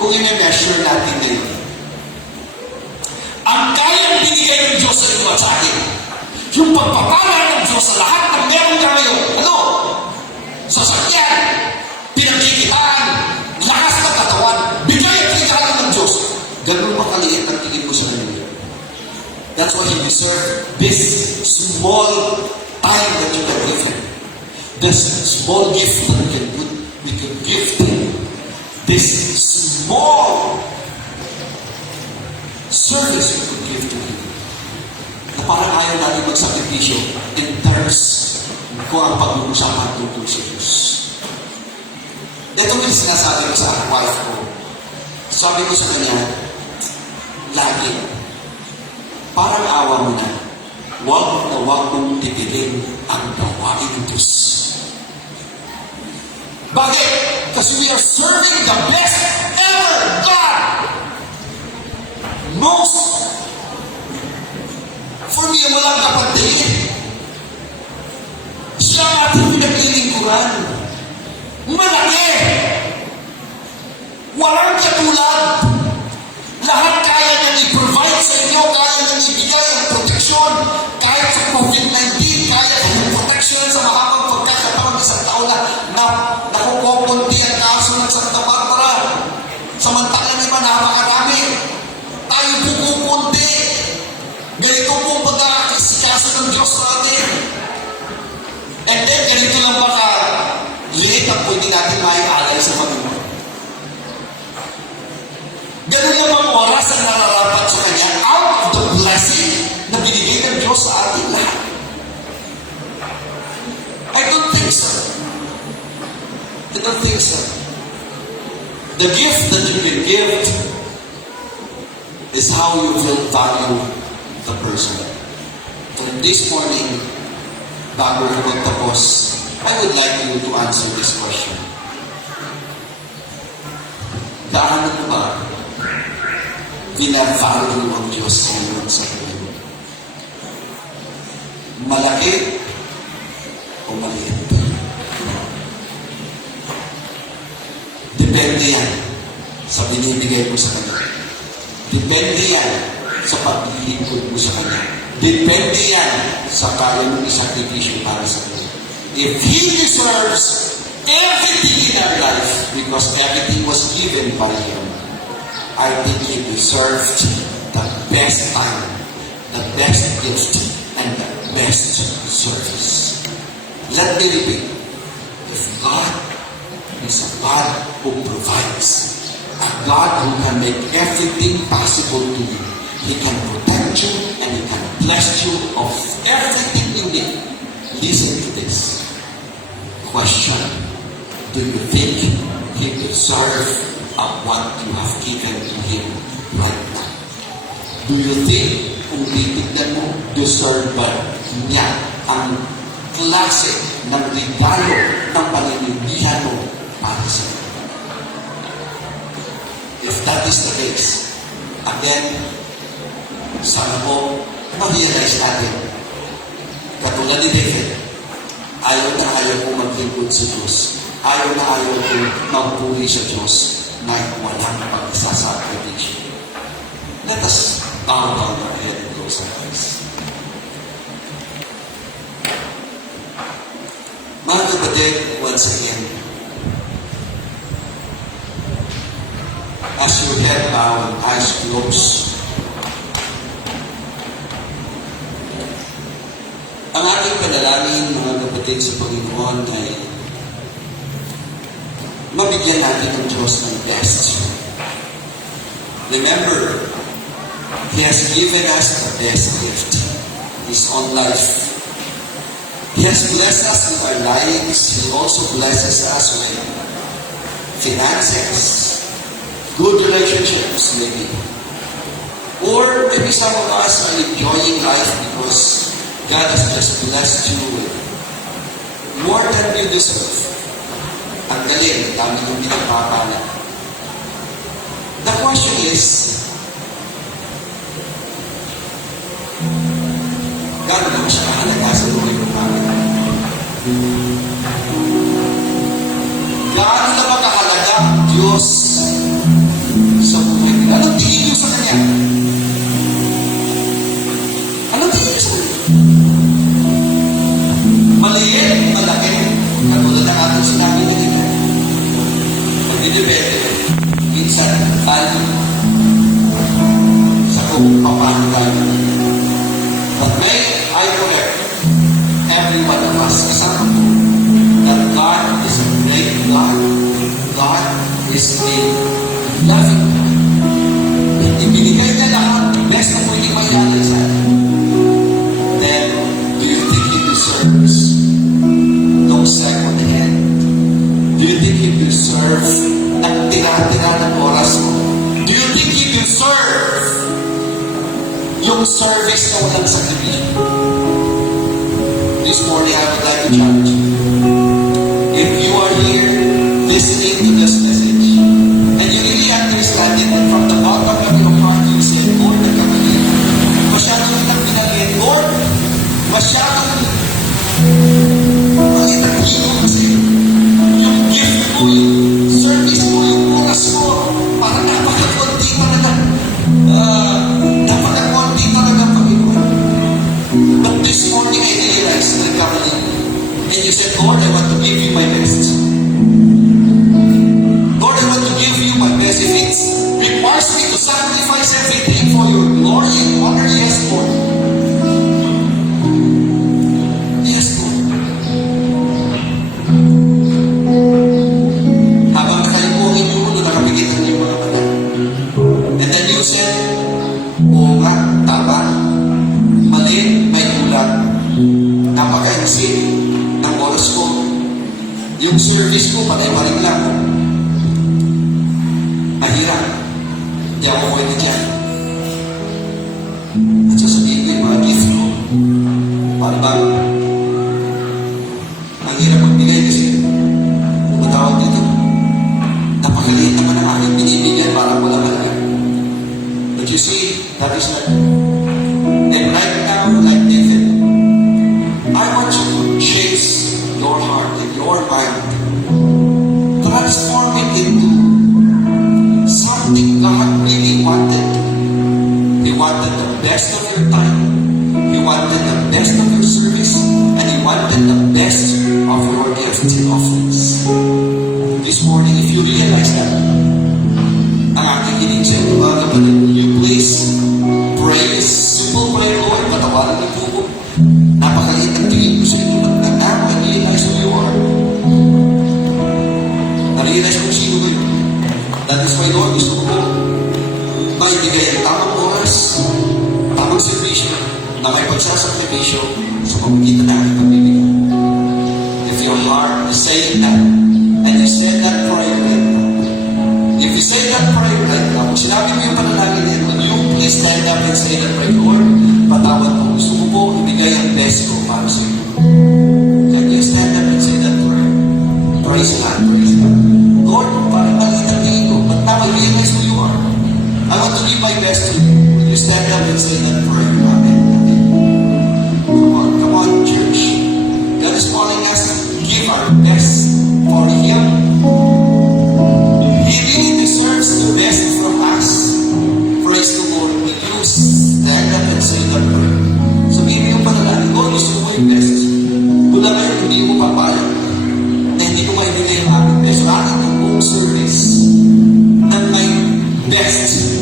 kung i-measure natin ngayon. Ang kayang binigay ng Diyos sa iyo at sa akin, yung pagpapala ng Diyos sa lahat ng meron ka ngayon, ano? Sasakyan, pinagkikitaan, lakas ng katawan, bigay at regalo ng Diyos. Ganun ba kaliit ang tingin mo sa kanya? That's why He deserves this small time that you can give Him. This small gift that we can give Him. This small service we can give to Him. Na parang ayaw natin magsakripisyo in terms kung ang pag-uusapan tungkol sa Diyos. Ito yung sinasabi ko sa wife ko. Sabi ko sa kanya, lagi, parang awa mo na, huwag mong tipilin ang gawain ng Diyos. Bakit? Because we are serving the best ever God. Most, for me, walang kapatid. Siya ang ating pinaglilingkuran. Malaki. Walang katulad. Lahat kaya niyang i-provide sa inyo, kaya niyang ibigay ang proteksyon. Kahit sa COVID-19, kaya ang proteksyon sa mahabang pagkakataon isang taon na nakukukunti ang kaso ng Sta.Barbara. Samantala naman napakarami. Tayo pupunti. Ganito po pagkakasikaso ng Diyos sa atin. And then, ganito lang baka late ang pwede natin maialay sa Panginoon. Ganun lang ang oras ang nararapat sa Kanya out of the blessing na binigay ng Diyos sa atin lahat. I don't think so. I don't think so. The gift that you can give is how you will value the person. So this morning, bago ko magtapos, I would like you to answer this question. Gaano mo ba binavalue ang Diyos ngayon sa iyo? Malaki o maliit? Depende yan sa binibigay mo sa Kanya. Depende yan sa paglilingkod mo sa Kanya. Depende yan sa kaya mong isakripisyo para sa Kanya. If He deserves everything in our life because everything was given by Him, I think He deserved the best time, the best gift, and the best service. Let me repeat. If God is a God who provides, a God who can make everything possible to you, He can protect you and He can bless you of everything you need. Listen to this. Question. Do you think He deserves what you have given to Him right now? Do you think, kung titignan mo, deserve ba niya ang klase ng regalo ng panindihan mo para sa iyo? If that is the case, again, sana po, ma-realize natin, katulad ni David, ayaw na ayaw kong maglingkod sa Diyos. Ayaw na ayaw kong magpuri sa Diyos na walang pagsasakripisyo. Let us bow down our head and close our eyes. Mga kapatid, once again, as your head bowed and eyes closed, ang ating panalangin, mga kapatid, sa Panginoon ay mabigyan natin ng Diyos ng best. Remember, He has given us the best gift, His own life. He has blessed us with our lives. He also blesses us with finances, good relationships maybe. Or maybe some of us are enjoying life because God has just blessed you with more than you deserve. Ang galing, dami yung pinagpapala. The question is, gano'n naman siya kahalaga sa buhay ng namin? Gano'n naman kahalaga ang Diyos Hindi depende. Minsan, tayo sa kung paano tayo. But may I correct every one of us, kasama ko, that God is a great God. God is a loving God. Ibinigay niya lahat, best na pwede mayalay sa atin. Then, do you think He deserves no second hand? Do you think He deserves nagtira-tira ng oras mo? Do you think He deserves yung service na walang sakripisyo? This morning, I would like to challenge you. If you are here listening to this message, and you really understand it, and from the bottom of your heart, you say, Lord, nagkamali. Masyadong kitang pinaliin. Lord, masyadong pangitahin ko kasi yung gift ko, yung service ko, yung oras ko, parang napaka-konti talaga. Napaka-konti talaga, Panginoon. But this morning, I realized na nagkamali. And you said, Lord, I want to give you my best. Lord, I want to give you my best. If it requires me to sacrifice everything for your glory and honor, yes, Lord. Yes, Lord. Habang nakalimuhin niyo, nakapigitan niyo mga mata. And then you said, oo nga, tama. Mali, may kulang. Napaka-exit ng oras ko. Yung service ko, panay-paring lang. Mahirap. Hindi ako pwede dyan. At sasabihin ko yung mga gift ko. Para bang ang hirap magbigay kasi matawag dito. Napakaliit naman ang aking binibigyan para wala malaga. But you see, that is not. And right now, like David, I want you to chase your heart and your mind. Transform it into something God really wanted. He wanted the best of your time. He wanted the best of your service. And He wanted the best of your gifts and offerings. This morning, if you realize that, ang aking hiling sa inyo, mga kapatid, you please pray this simple prayer, Lord, patawaran ng po. Napakaliit ang tingin ko sa inyo. Na-realize who you are. Na-realize kung sino kayo. That is why, Lord, gusto ko maibigay ang tamang oras, tamang servisyo, na may pagsasakripisyo sa pamamagitan ng aking pagbibigay. If your heart is saying that, and you said that prayer right now, if you say that prayer right now, kung sinabi mo yung panalangin niya, will you please stand up and say that prayer, Lord, patawad mo, gusto ko po ibigay ang best ko para sa iyo. Can you stand up and say that prayer? Praise God, praise God. Lord, parang maliit ang tingin ko, but now I realize who you are. I want to give my best to you. Will you stand up and say that prayer? Amen. Come on, church. God is calling us to give our best for Him. He really deserves the best from us. Praise the Lord. Will you stand up and say that prayer? Sabihin mo yung panalangin, Lord, gusto mo yung best. Wala kayo, hindi mo papayag. Na hindi ko maibigay ang aking best. Aking ang buong service ng may best.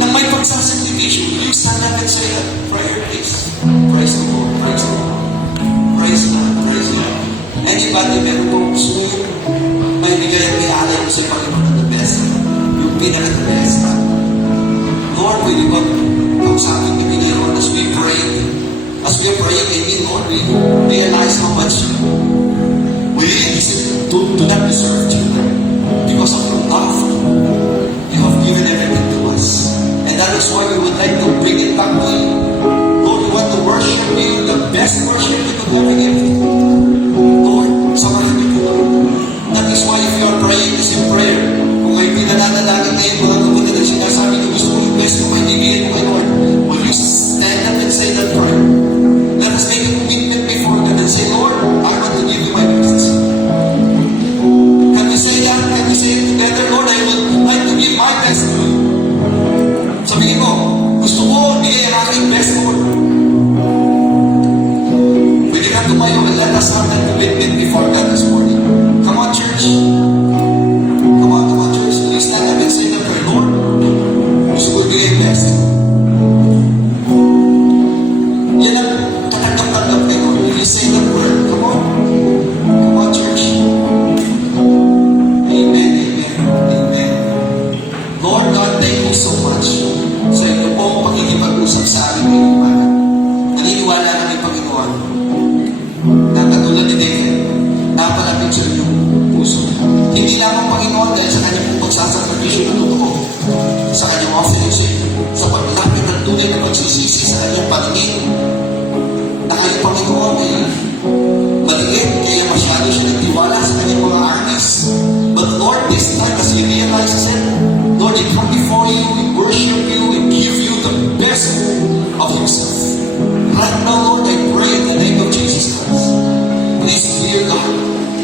Ng may pagsasakripisyo. Will you stand up and say that prayer, please? Praise the Lord. Praise the Lord. Praise God. Praise God. Anybody meron po gusto yung maibigay ang may-alay mo sa Panginoon ng the best? Yung pinaka-the best. Lord, we live up sa ating ibigay, Lord, as we pray. As we are praying, amen, Lord, we realize how much we do not deserve you. Because of your love, you have given everything to us. And that is why we would like to bring it back to you. Lord, we want to worship you, the best worship we could ever give you. Lord, samahan niyo po. That is why if you are praying the same prayer, kung kayo pinananalangin ngayon, mga kapatid na sinasabi ko, gusto mo yung best mo, may bigyan mo kay Lord. Will you stand up and say that prayer? Let us make a commitment before God and say, Lord, I want to give you my best. Can we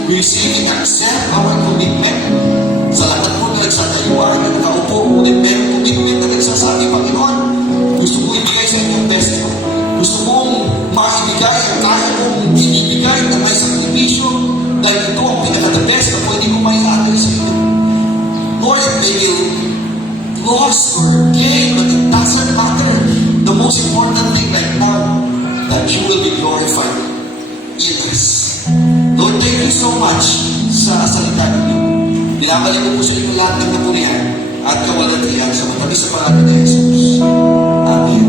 We simply accept our commitment sa lahat po na nagsatayuan na nakaupo, ngunit merong commitment na nagsasabi, Panginoon, gusto ko ibigay sa inyong best ko. Gusto mong maibigay ang kaya mong ibigay na may sakripisyo dahil ito ang pinaka-the best na pwede ko maiatay sa inyo. Lord, may you lost or gain, but it doesn't matter. The most important thing right now, that you will be glorified in us. Lord, thank you so much sa salita ninyo. Binabalik ko po sa inyo lahat ng kapurihan at kawalatian sa matamis sa pangalan ni Jesus. Amen.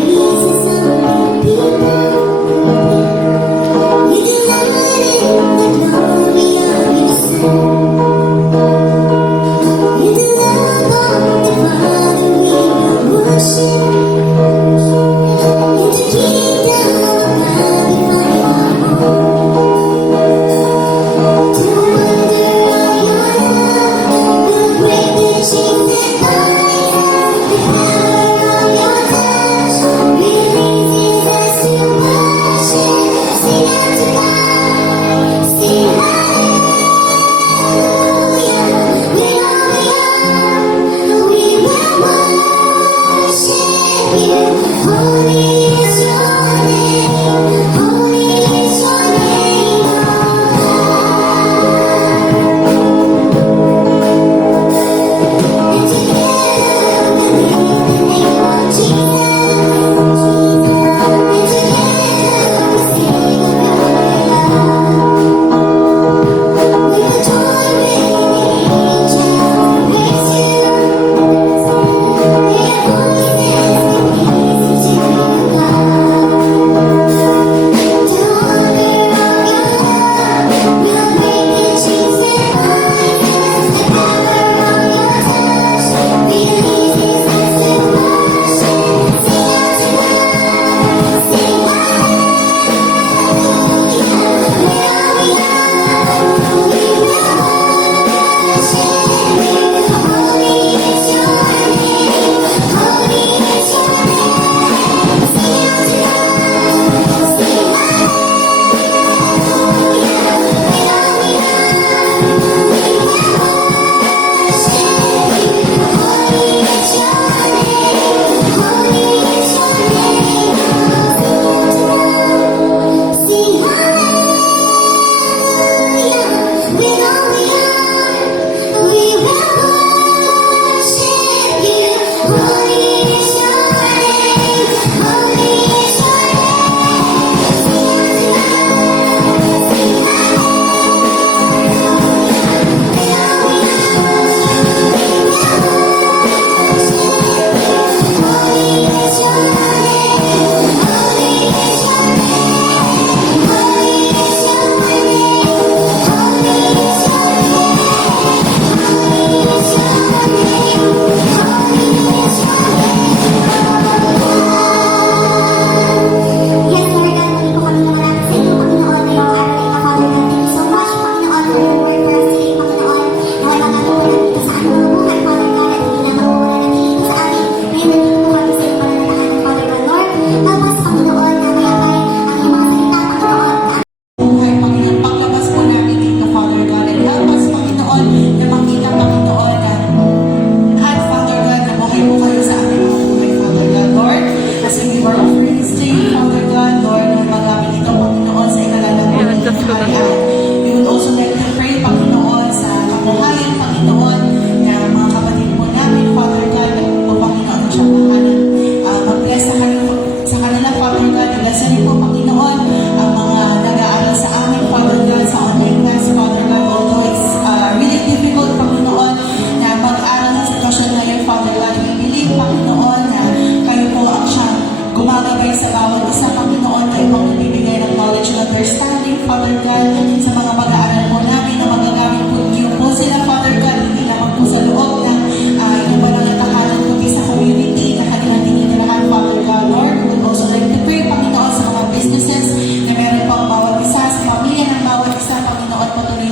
You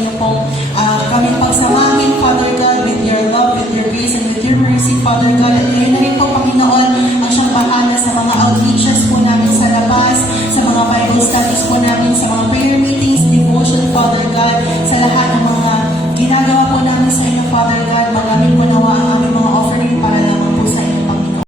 niyo pong kaming pagsamahin, Father God, with your love, with your grace, and with your mercy, Father God. At kayo na rin po, Panginoon, ang siyang bahala sa mga outreaches po namin sa labas, sa mga Bible studies po namin, sa mga prayer meetings, devotion, Father God, sa lahat ng mga ginagawa po namin sa inyo, Father God. Maraming po nawa ang aming mga offering para lamang po sa inyo, Panginoon.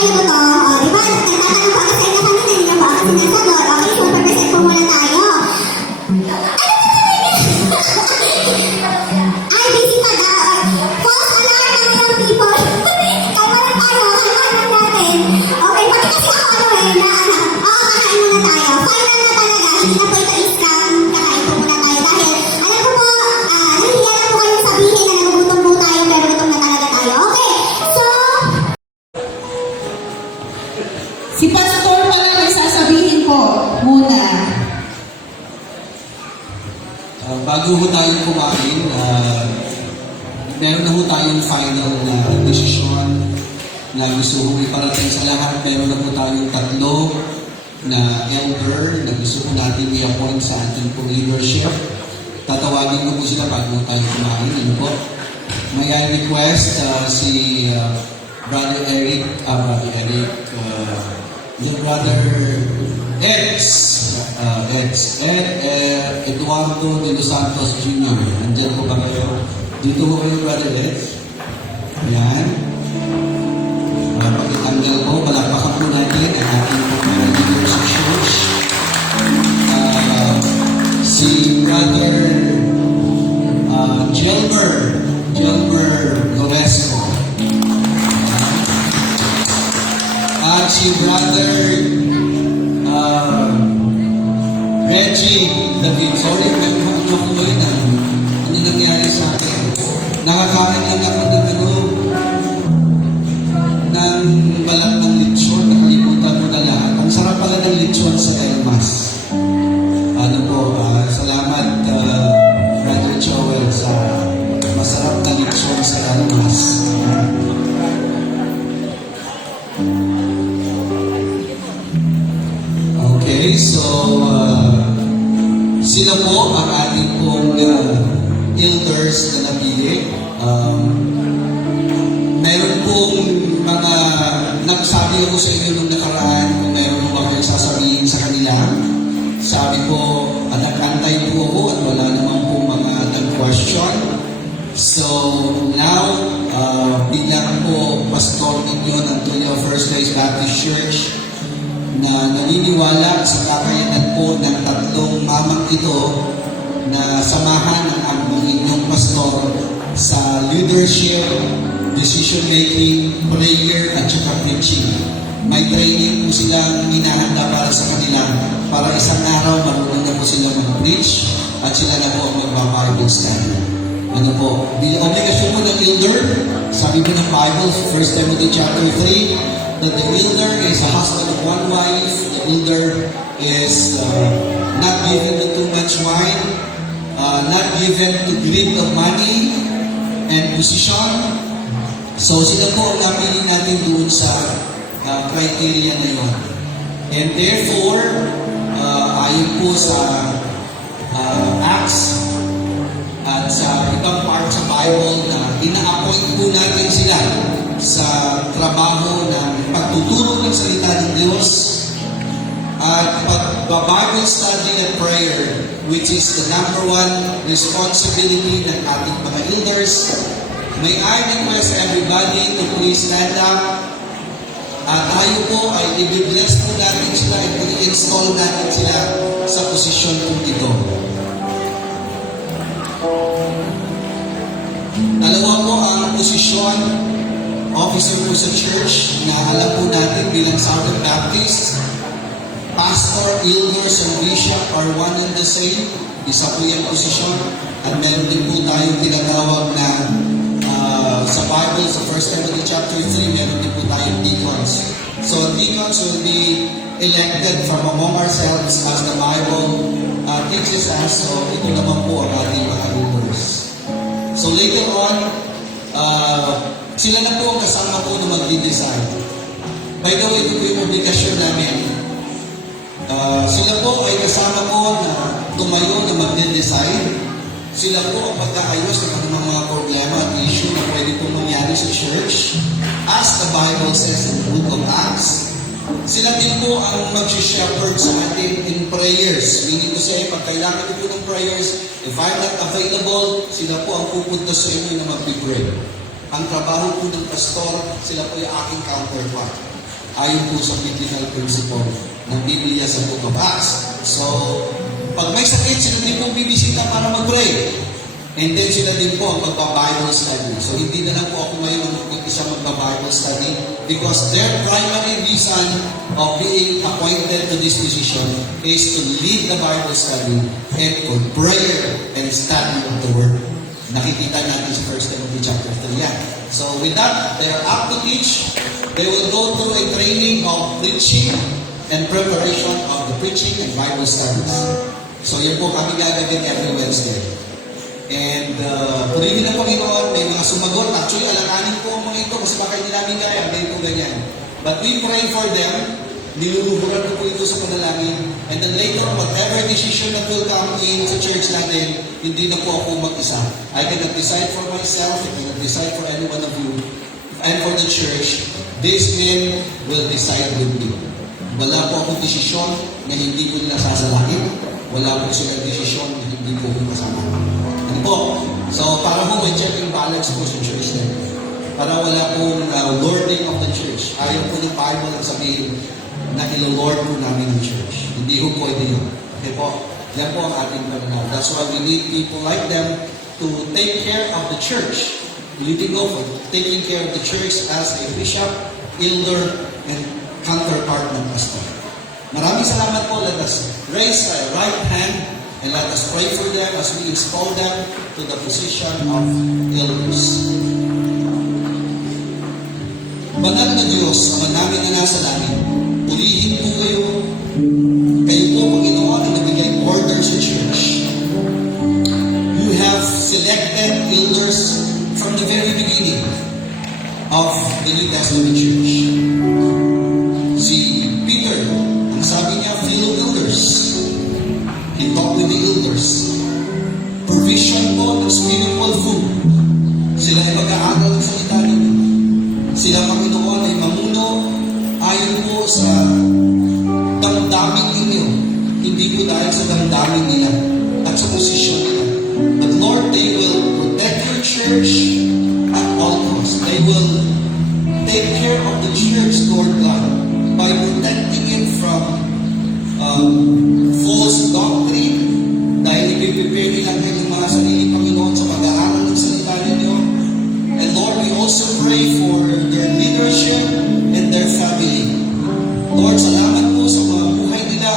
kayo to? O, di ba? Nagtatanong ko ako sa inyo kanina, hindi na po ako sinasagot. Okay, so pag-present po muna tayo. Ay, busy pa daw. False alarm mga young people. Kalma lang tayo, kalma lang natin. Okay, pati kasi ako kakain muna tayo. Final na talaga, hindi na po ito scam. Kakain po muna tayo dahil, alam ko po, nahihiya na po kayong sabihin na nagugutom po tayo, pero gutom na talaga tayo. Okay, so, Si Pastor pala may sasabihin po muna. Bago ho tayo kumain, meron na ho tayong final na desisyon na gusto kong iparating sa lahat. Meron na po tayong 3 na elder na gusto po natin i-appoint sa ating pong leadership. Tatawagin ko po sila bago tayo kumain. Ano po? May I request si Brother Eric, Brother Eduardo de los Santos Jr. Andyan po ba kayo? Dito po kayo, Brother Ed. Ayan. Pagkatanggal po, palakpakan po natin ang ating leader sa church. Si Brother Jelmer Loresco. At si Brother Reggie David. Sorry, ano ko yun ano nangyari sa akin? Nakakain lang ako ng balat ng lechon. Nakalimutan mo na lahat. Ang sarap pala ng lechon sa Elmas. Ano po, salamat Brother Joel sa masarap na lechon sa Elmas. Okay, so sila po ang ating pong elders na napili. Meron pong mga nagsabi ako sa inyo nung nakaraan kung meron po ba kayo sasabihin sa kanila. Sabi ko, nag-antay po ako at wala naman po mga nag-question. So now, bilang po pastor ninyo ng Tuliao First Days Baptist Church, na naniniwala sa kakayanan po ng 3 mamang ito na samahan ang inyong pastor sa leadership, decision making, prayer, at saka preaching. May training po silang hinahanda para sa kanila para isang araw marunong na po sila mag-preach at sila na po ang magpa-Bible study. Ano po? Obligasyon po ng elder, sabi po ng Bible, 1 Timothy chapter 3, that the elder is a husband of one wife. The elder is not given to too much wine, not given to greed of money and position. So sila po ang napili natin doon sa criteria na yun. And therefore, ayon po sa Acts at sa ibang part sa Bible na ina-appoint po natin sila sa trabaho ng pagtuturo ng salita ng Diyos at pag-Bible study and prayer, which is the number 1 responsibility ng ating mga elders. May I request everybody to please stand up at tayo po ay i-bless po natin sila at i-install natin sila sa posisyon po ito. Dalawa po ang posisyon, officer po sa church na alam po natin bilang Southern Baptist. Pastor, elders, and bishop are one and the same. Isa po yung posisyon. At meron din po tayong tinatawag na sa Bible, sa 1 Timothy chapter 3, meron din po tayong deacons. So deacons will be elected from among ourselves as the Bible teaches us. So ito naman po ang ating mga elders. So later on, sila na po ang kasama po na mag-design. By the way, ito po yung obligasyon namin. Sila po ay kasama po na tumayo na mag-design. Sila po ang pagkaayos ng mga problema at issue na pwede pong mangyari sa church. As the Bible says in the book of Acts, sila din po ang mag-shepherd sa atin in prayers. Meaning to say, pag kailangan niyo po ng prayers, if I'm not available, sila po ang pupunta sa inyo na mag-pray. Ang trabaho po ng pastor, sila po yung aking counterpart. ayon po sa biblical principle ng Biblia sa Book of Acts. So, pag may sakit, sila din po bibisita para mag-pray. And then sila din po ang magpa-Bible study. So, hindi na lang po ako ngayon ang mag-isa magpa-Bible study because their primary reason of being appointed to this position is to lead the Bible study and for prayer and study of the Word. Nakikita natin sa 1 Timothy chapter 3 yan. So, with that, they are up to teach. They will go through a training of preaching and preparation of the preaching and Bible studies. So, yan po kami gagawin every Wednesday. And purihin ng Panginoon, may mga sumagot. Actually, alanganin po ang mga ito kasi baka hindi namin kaya, hindi po ganyan. But we pray for them. Niluluhuran ko po ito sa panalangin. And then later, whatever decision that will come in sa church natin, hindi na po ako mag-isa. I cannot decide for myself, I cannot decide for any one of you, and for the church. These men will decide with me. Wala po akong desisyon na hindi ko nila sasalakin. Wala po silang desisyon na hindi ko kasama. Ano po? So, para po may check and balance po sa church na. Para wala pong lording of the church. Ayaw po ng Bible ang sabihin na ilo-lord po namin ng church. Hindi po pwede yun. Okay po? Yan po ang ating pananaw. That's why we need people like them to take care of the church. Leading off of taking care of the church as a bishop, elder, and counterpart ng pastor. Maraming salamat po. Let us raise our right hand and let us pray for them as we install them to the position of elders. Banal na Diyos, Ama namin na nasa langit, purihin po kayo. Kayo po, Panginoon, ang nabigay order sa church. You have selected elders from the very beginning of the New Testament church. Si Peter, ang sabi niya, fellow elders. He talked with the elders. Provision po ng spiritual food. Sila ay mag-aaral ng salita ninyo. Sila, Panginoon, ay mamuno ayon po sa damdamin ninyo. Hindi po dahil sa damdamin nila at sa posisyon nila. But Lord, they will protect your church at all costs. They will take care of the church, Lord God, by protecting it from false doctrine, dahil ipiprepare nila kayong mga sarili, Panginoon, sa pag-aaral ng salita ninyo. And Lord, we also pray for their leadership and their family. Lord, salamat po sa mga buhay nila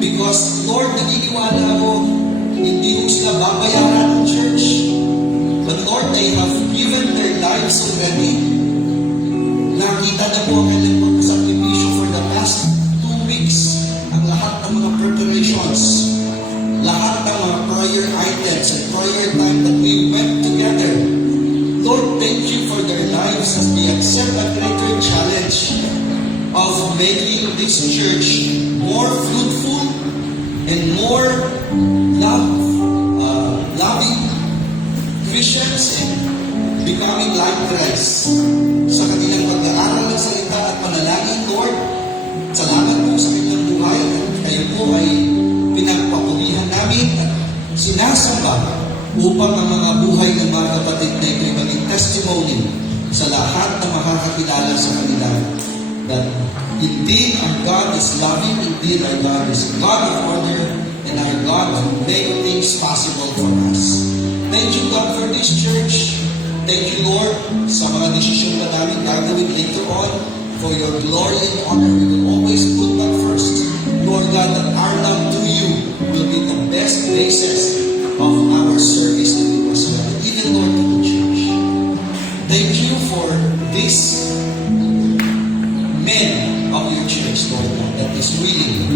because, Lord, naniniwala ako, hindi mo sila babayaran ng church. But Lord, they have given their lives already. Nakita na po ang kanilang pagkasakripisyo for the past 2 weeks. Ang lahat ng mga preparations, lahat ng mga prayer items and prayer time that we went together. Lord, thank you for their lives as they accept a greater challenge of making this church more fruitful and more loving Christians and becoming like Christ. Sa kanilang pag-aaral ng salita at panalangin, Lord, salamat po sa kanilang buhay. Kayo po ay pinagpapulihan namin at sinasamba upang ang mga buhay ng mga kapatid na ito ay maging testimony sa lahat na makakakilala sa kanila that indeed our God is loving, indeed our God is God of order, and our God will make things possible for us. Thank you, God, for this church. Thank you, Lord, sa mga desisyon na namin gagawin later on. For your glory and honor, we will always put that first. Lord God, that our love to you will be the best basis of our service to you as well. Even, Lord, to the church. Thank you for this men of your church, Lord God, that is willing.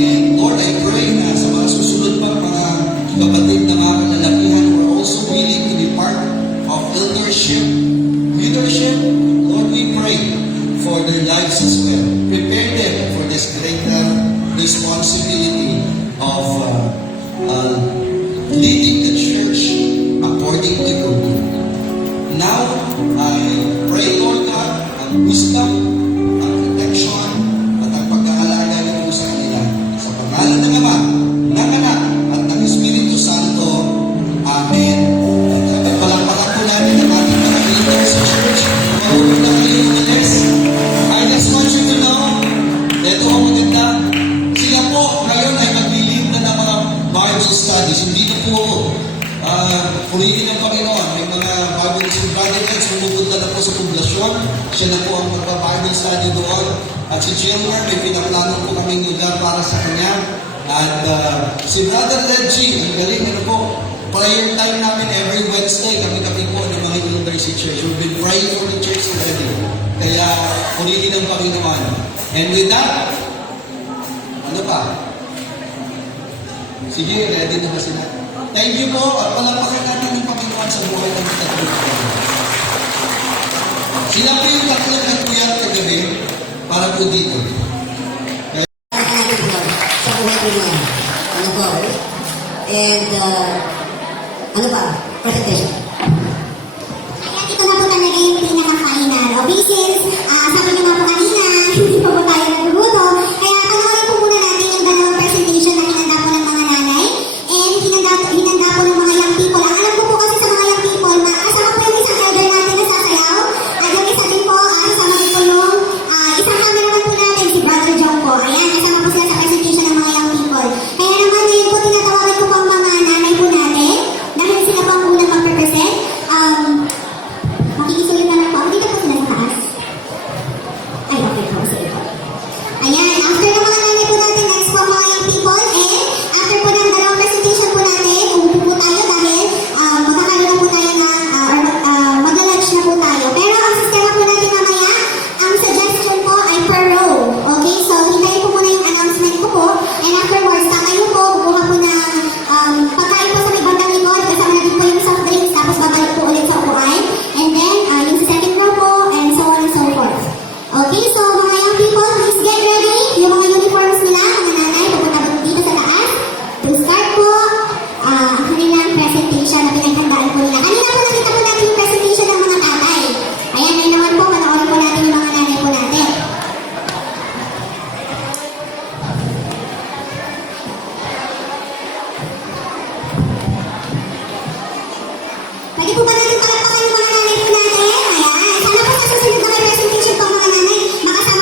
And Lord, I pray na sa mga susunod pa mga kapatid na mga kalalakihan who are also willing to be part of leadership. Lord, we pray for their lives as well. Prepare them for this greater responsibility of leading the church according to your will. Now, I pray, Lord God, ang wisdom, ang protection, at ang pag-aalaga niyo sa kanila. Sa pangalan ng Ama, ng Anak, at ng Espiritu Santo. Amen. At palakpakan po natin ang ating mga leaders sa church. Mahuhuli na kayo, I just want study doon. At si Gilmer, may pinaplano po kaming lugar para sa kanya. At si Brother Reggie, ang galing ano po, prayer time namin every Wednesday, kami-kami po ng mga University Church. We've been praying for the church already. Kaya, purihin ang Panginoon. And with that, ano pa? Sige, ready na ba sila? Thank you po, at palapakan natin ng Panginoon sa buhay ng tatlo. Sila po yung tatlo na kuya kagabi para po dito. Sa buhay ko niya. Ano po? And, ano pa? Presentation. Ayan, ito na po talaga yung pinaka-final. Okay, since sabi niyo nga po kanina, hindi pa po tayo nagluto. Kaya panoorin po muna natin yung dalawang presentation na hinanda po ng mga nanay and hinanda po ng mga young people. Ang alam ko po kasi sa mga young people, kasama po yung isang elder natin na sasayaw. At yung isa din po, kasama din po yung isang cameraman po natin, si Brother John po. Ayan, kasama po sila sa presentation ng mga young people. Kaya naman ngayon po, tinatawagan ko po ang mga nanay po natin dahil sila po ang unang mag-represent. Makikisulit na lang po. Dito po sila sa taas. Ay, okay po. Sige po. Ayan, after ng mga nanay po natin, next po mga young people. And after po ng dalawang presentation po natin, umupo po tayo dahil magkakaroon na po tayo mag-lunch na po tayo. Pero ang sistema po natin mamaya, ang suggestion po ay per row. Okay, so hintayin po muna yung announcement ko po. And afterwards, tatayo po, bukuha po ng pagkain po sa may bandang likod. Kasama natin po yung soft drinks, tapos babalik po ulit sa upuan. And then, yung sa second row po, and so on and so forth. Okay, so mga young people, please get ready. Yung mga uniforms nila, mga nanay, pupunta po dito sa taas. To start po, ang kanilang presentation na pinaghandaan po nila. Kanina po nakita po natin yung presentation ng mga tatay. Ayan, ngayon naman po, panoorin po natin yung mga nanay po natin. Pwede po ba natin palakpakan yung mga nanay po natin? Ayan, sana po sa susunod na may presentation po mga nanay, makasama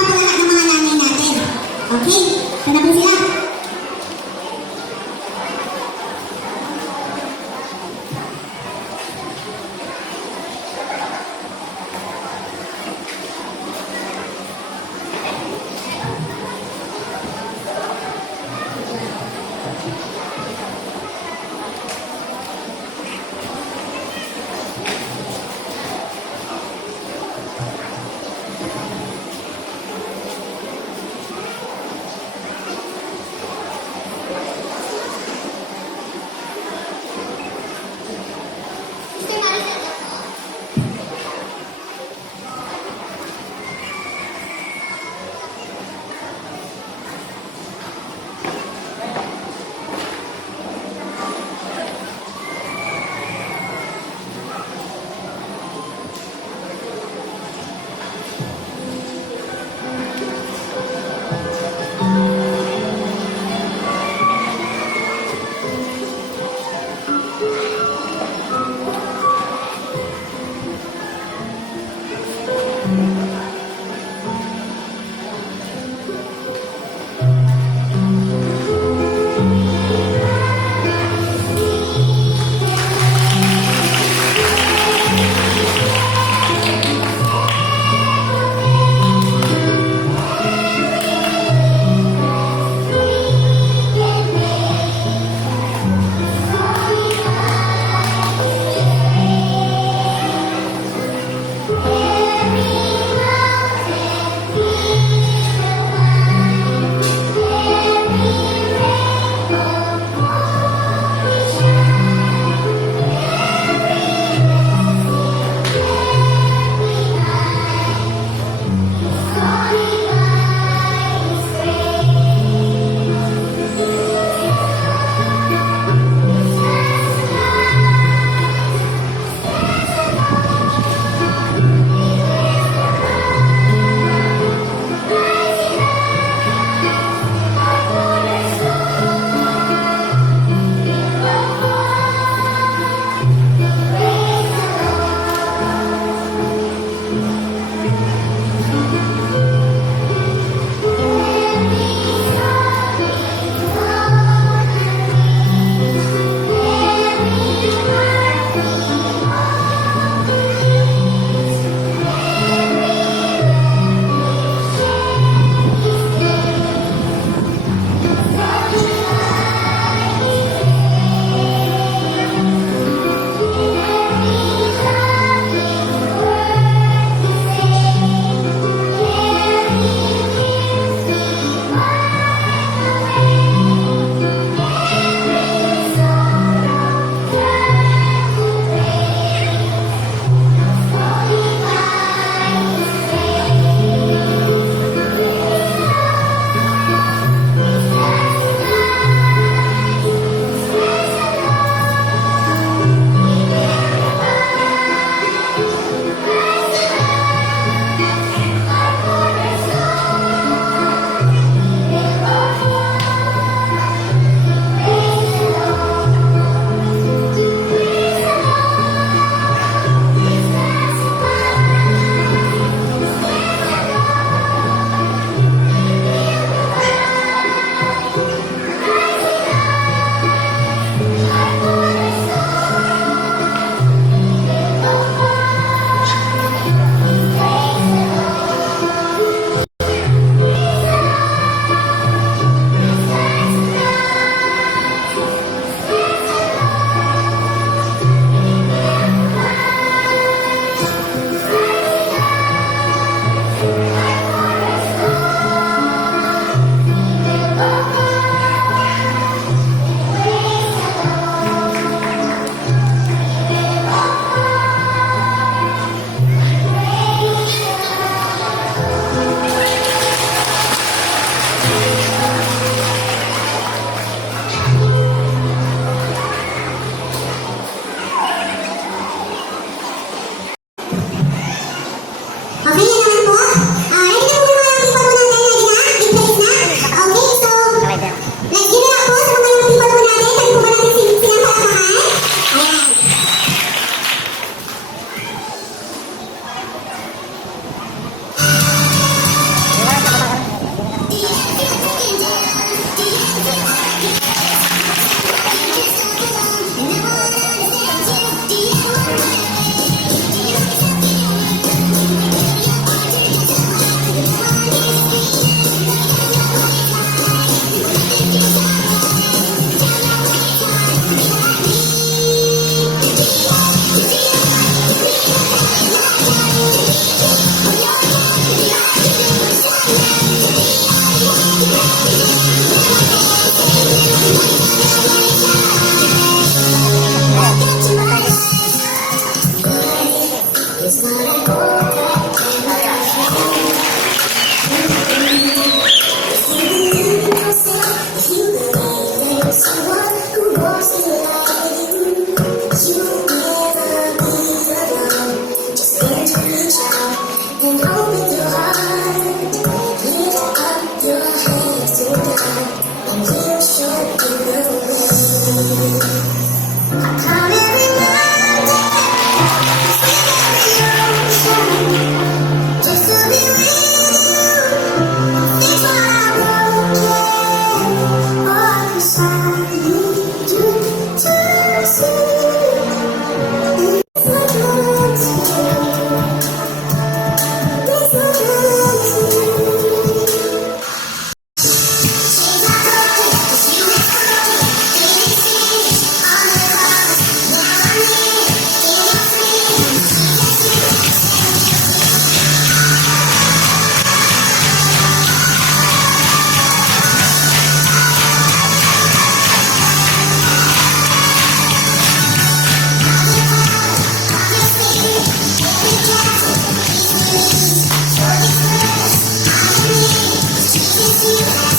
kiss you.